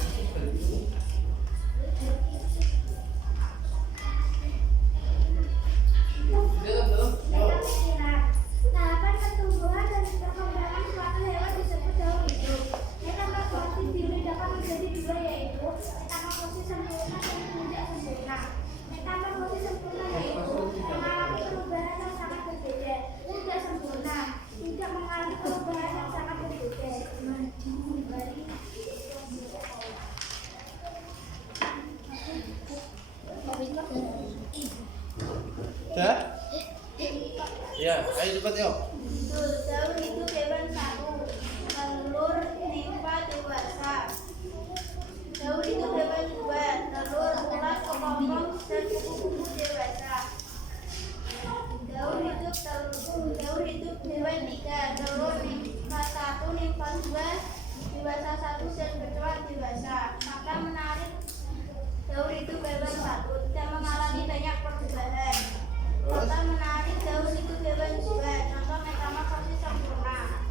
Tahapan pertumbuhan dan perkembangan suatu hewan disebut daur hidup. Metamorfosis dibedakan menjadi 2, yaitu metamorfosis sempurna dan tidak sempurna. Metamorfosis sempurna yaitu mengalami perubahan yang sangat berbeda. Tidak sempurna, tidak mengalami perubahan yang sangat berbeda. Dah? Ya, ayo cepat yuk. Daur hidup hewan 1. Telur nimfa dewasa. Daur hidup hewan 2. Telur, ulat, kepompong, dan kupu-kupu dewasa. bagus dan bercepat dewasa. Fakta menarik, Daud itu hewan patut dan mengalami banyak perubahan. Fakta menarik, Daud itu hewan juga, contoh metamorfosis sempurna.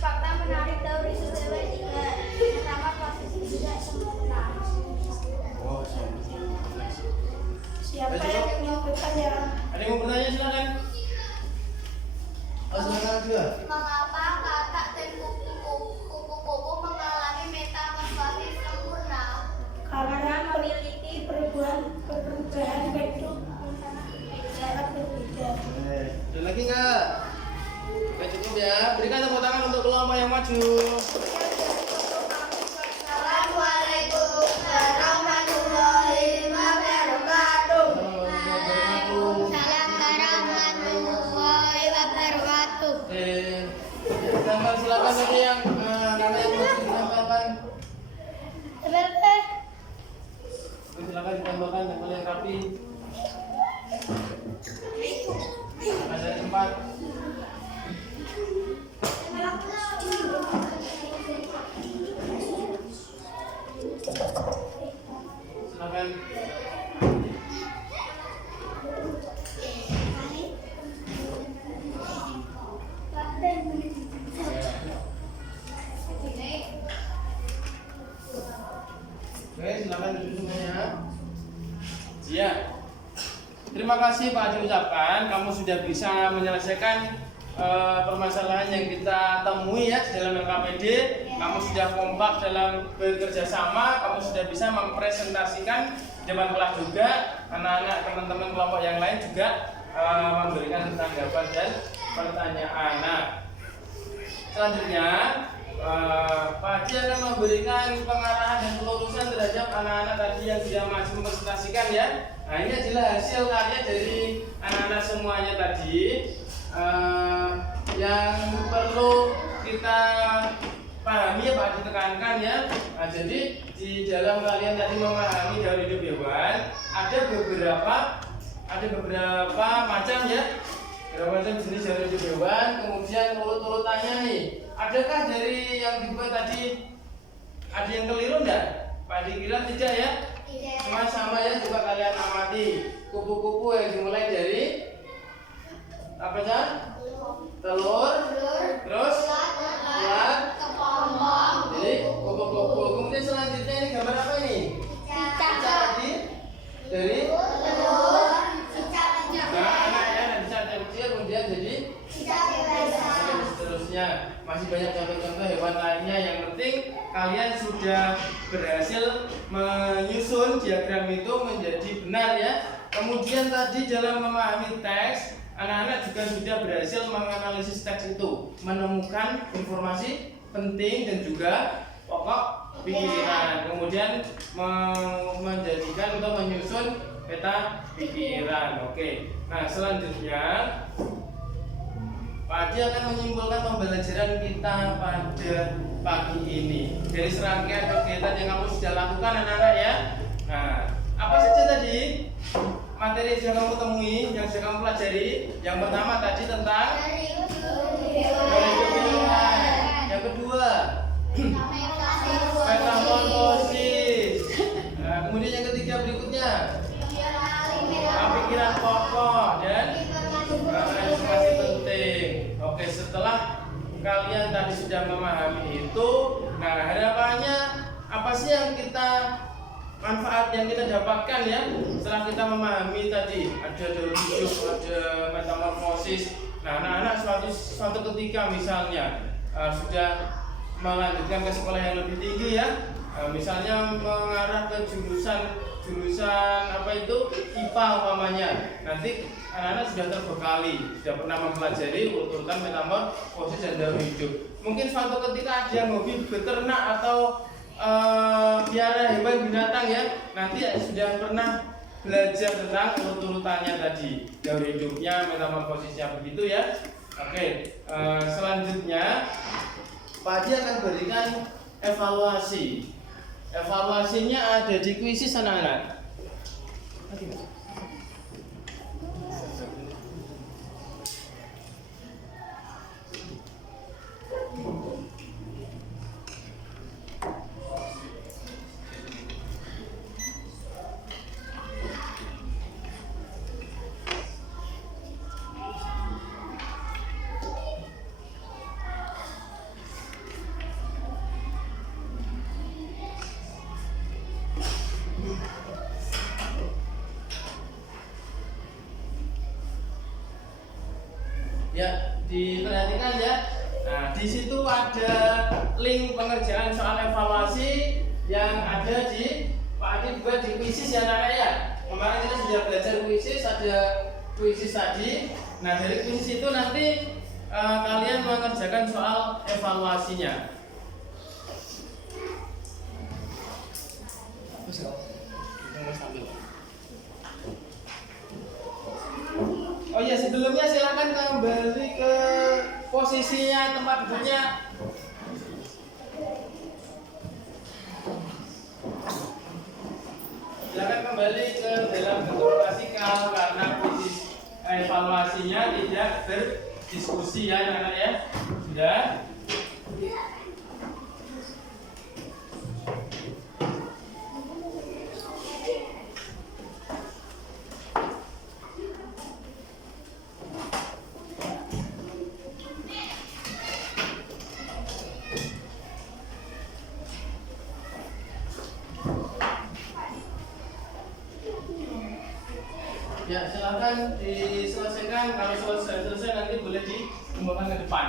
Fakta menarik, Daud itu hewan juga, metamorfosis tidak sempurna. Oh, Siapa yang mau bertanya? ada yang mau bertanya silakan. Oh, silakan juga. Mengapa katak dan kupu-kupu mengalami metamorfosis sempurna? Karena memiliki perubahan bentuk sangat berbeda. Ada lagi nggak? Oke, cukup ya. Berikan tepuk tangan untuk kelompok yang maju. Assalamualaikum warahmatullahi wabarakatuh. Salam warahmatullahi wabarakatuh. Oke. Tambah silakan tadi yang nama yang mau ditambahkan. Silakan ditambahkan yang paling rapi. Ada tempat. Silakan. Oke, silakan duduk semuanya. Ya. Terima kasih Pak Haji ucapkan, kamu sudah bisa menyelesaikan permasalahan yang kita temui ya di dalam LKPD. Kamu sudah kompak dalam bekerja sama, kamu sudah bisa mempresentasikan di depan kelas juga. Anak-anak teman-teman kelompok yang lain juga memberikan tanggapan dan pertanyaan. Nah, selanjutnya Pak Haji akan memberikan pengarahan dan pelurusan terhadap anak-anak tadi yang sudah maju mempresentasikan ya. Nah, ini adalah hasil karya dari anak-anak semuanya tadi yang perlu kita pahami ya Pak Haji tekankan ya. Nah, jadi di dalam kalian tadi memahami daur hidup hewan ada beberapa macam ya. Beberapa macam jenis daur hidup hewan, kemudian urut-urutannya nih. Adakah dari yang dibuat tadi ada yang keliru enggak? Pak Haji kira tidak ya? Semua sama ya, coba kalian amati kupu-kupu yang dimulai dari apa ya? Telur, terus ulat, jadi kupu-kupu. Kemudian selanjutnya ini gambar apa ini? Cicak tadi dari telur, nah anak ya dari cicak kecil kemudian jadi seterusnya. Masih banyak contoh-contoh hewan lainnya. Yang penting kalian sudah berhasil menyusun diagram itu menjadi benar ya. Kemudian tadi dalam memahami teks, anak-anak juga sudah berhasil menganalisis teks itu, menemukan informasi penting dan juga pokok pikiran. Kemudian menjadikan atau menyusun peta pikiran. Oke. Nah, selanjutnya Pak Haji akan menyimpulkan pembelajaran kita pada pagi ini dari serangkaian kegiatan yang kamu sudah lakukan anak-anak ya. Nah, apa saja tadi materi yang sudah kamu temui, yang sudah kamu pelajari? Yang pertama tadi tentang yang kedua metamorfosis. Nah, kemudian yang ketiga berikutnya pikiran pokok dan informasi penting. Oke, setelah kalian tadi sudah memahami itu, nah harapannya apa sih yang kita manfaat yang kita dapatkan ya setelah kita memahami tadi ada daur hidup, ada metamorfosis. Nah, anak-anak suatu ketika misalnya sudah melanjutkan ke sekolah yang lebih tinggi ya, misalnya mengarah ke jurusan apa itu IPA umpamanya, nanti anak-anak sudah terbekali, sudah pernah mempelajari urutan metamorfosis dan daur hidup. Mungkin suatu ketika ada yang hobi beternak atau piara hewan binatang ya, nanti sudah pernah belajar tentang urut-urutannya tadi, daur hidupnya, metamorfosisnya begitu ya. Oke, selanjutnya Pak Haji akan berikan evaluasi. Evaluasinya ada di kuisis anak-anak. Ya, diperhatikan ya. Nah, di situ ada link pengerjaan soal evaluasi yang ada di Pak Adi buat di kuisis ya anak-anak ya. Kemarin kita sudah belajar kuisis, ada kuisis tadi. Nah, dari kuisis itu nanti kalian mengerjakan soal evaluasinya. Oh iya, sebelumnya silakan kembali ke posisinya, tempat duduknya. Silakan kembali ke dalam bentuk klasikal karena kuisis evaluasinya tidak berdiskusi ya anak-anak ya. Sudah? Ya, silakan diselesaikan. Kalau selesai nanti boleh dikembangkan ke depan.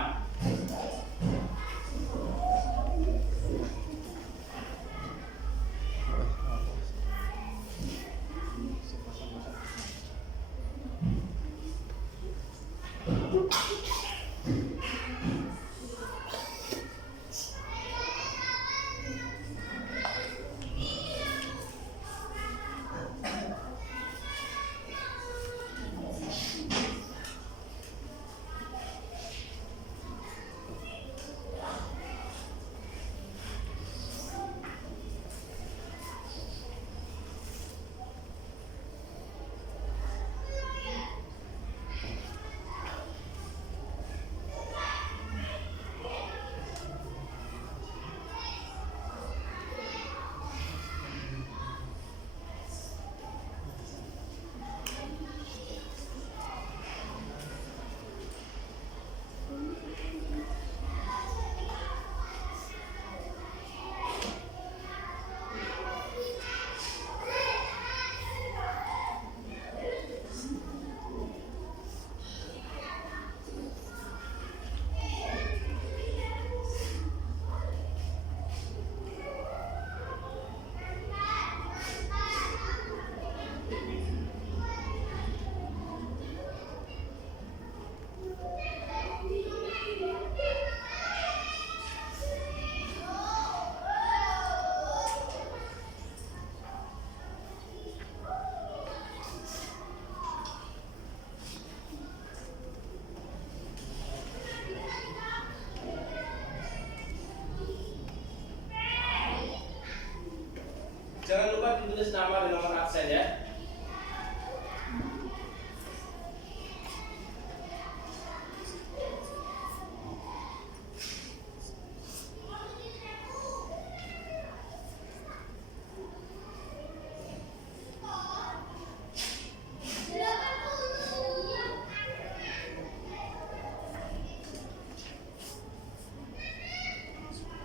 Jangan lupa ditulis nama dan nomor absen ya.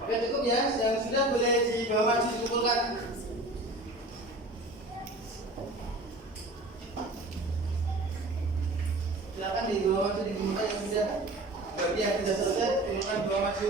Oke, cukup ya. Yang sudah boleh dibawa maju dikumpulkan. Silakan dibawa maju dikumpulkan yang sudah. Bagi yang tidak selesai, kumpulkan bawa maju.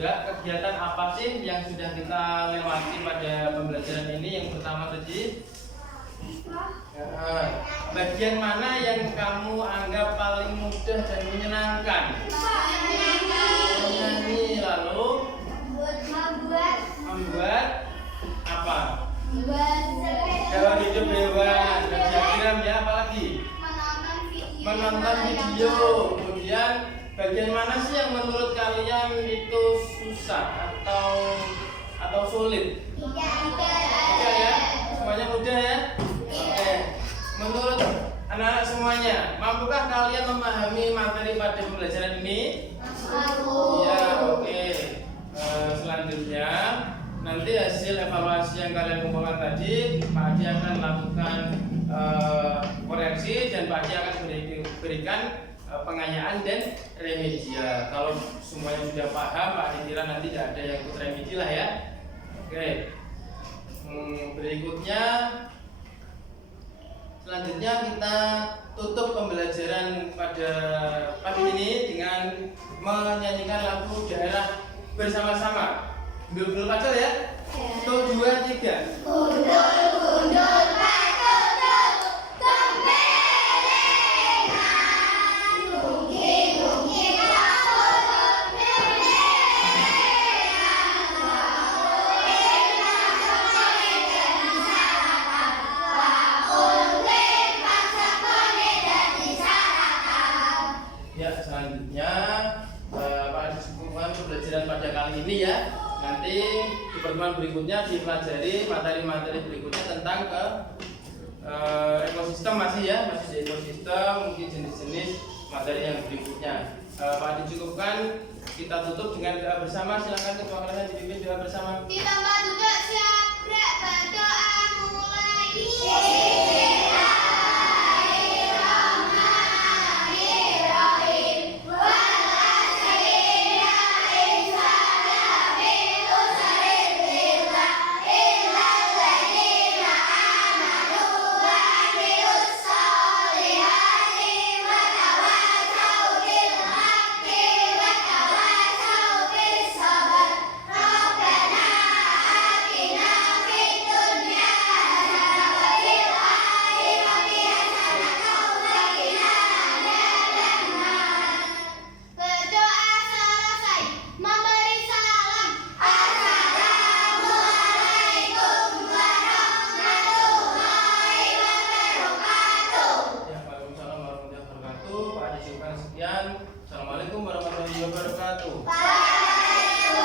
juga kegiatan apa sih yang sudah kita lewati pada pembelajaran ini. Yang pertama tadi, bagian mana yang kamu anggap paling mudah dan menyenangkan? Menyanyi. Lalu membuat apa? Hewan hidup, hewan, diagram ya, apalagi? Menonton video. Kemudian bagian mana sih yang menurut kalian itu susah atau sulit? Mudah ya? Semuanya mudah ya? Oke. Menurut anak-anak semuanya, mampukah kalian memahami materi pada pembelajaran ini? Iya, oke. Selanjutnya nanti hasil evaluasi yang kalian kumpulkan tadi, Pak Adi akan lakukan koreksi dan Pak Adi akan berikan pengayaan dan remedial. Kalau semuanya sudah paham, Pak Adi kira nanti tidak ada yang ikut remedi lah ya. Oke. Berikutnya, selanjutnya kita tutup pembelajaran pada pagi ini dengan menyanyikan lagu daerah bersama-sama. Gundul pacul ya? 1, 2, 3. Gundul pacul Ya, selanjutnya Pak Adi cukupkan pembelajaran pada kali ini ya. Nanti di pertemuan berikutnya dipelajari materi-materi berikutnya tentang ekosistem masih ya, masih di ekosistem, mungkin jenis-jenis materi yang berikutnya. Pak Adi cukupkan, kita tutup dengan doa bersama. Silakan ketua kelasnya dipimpin doa bersama. Kita duduk siap.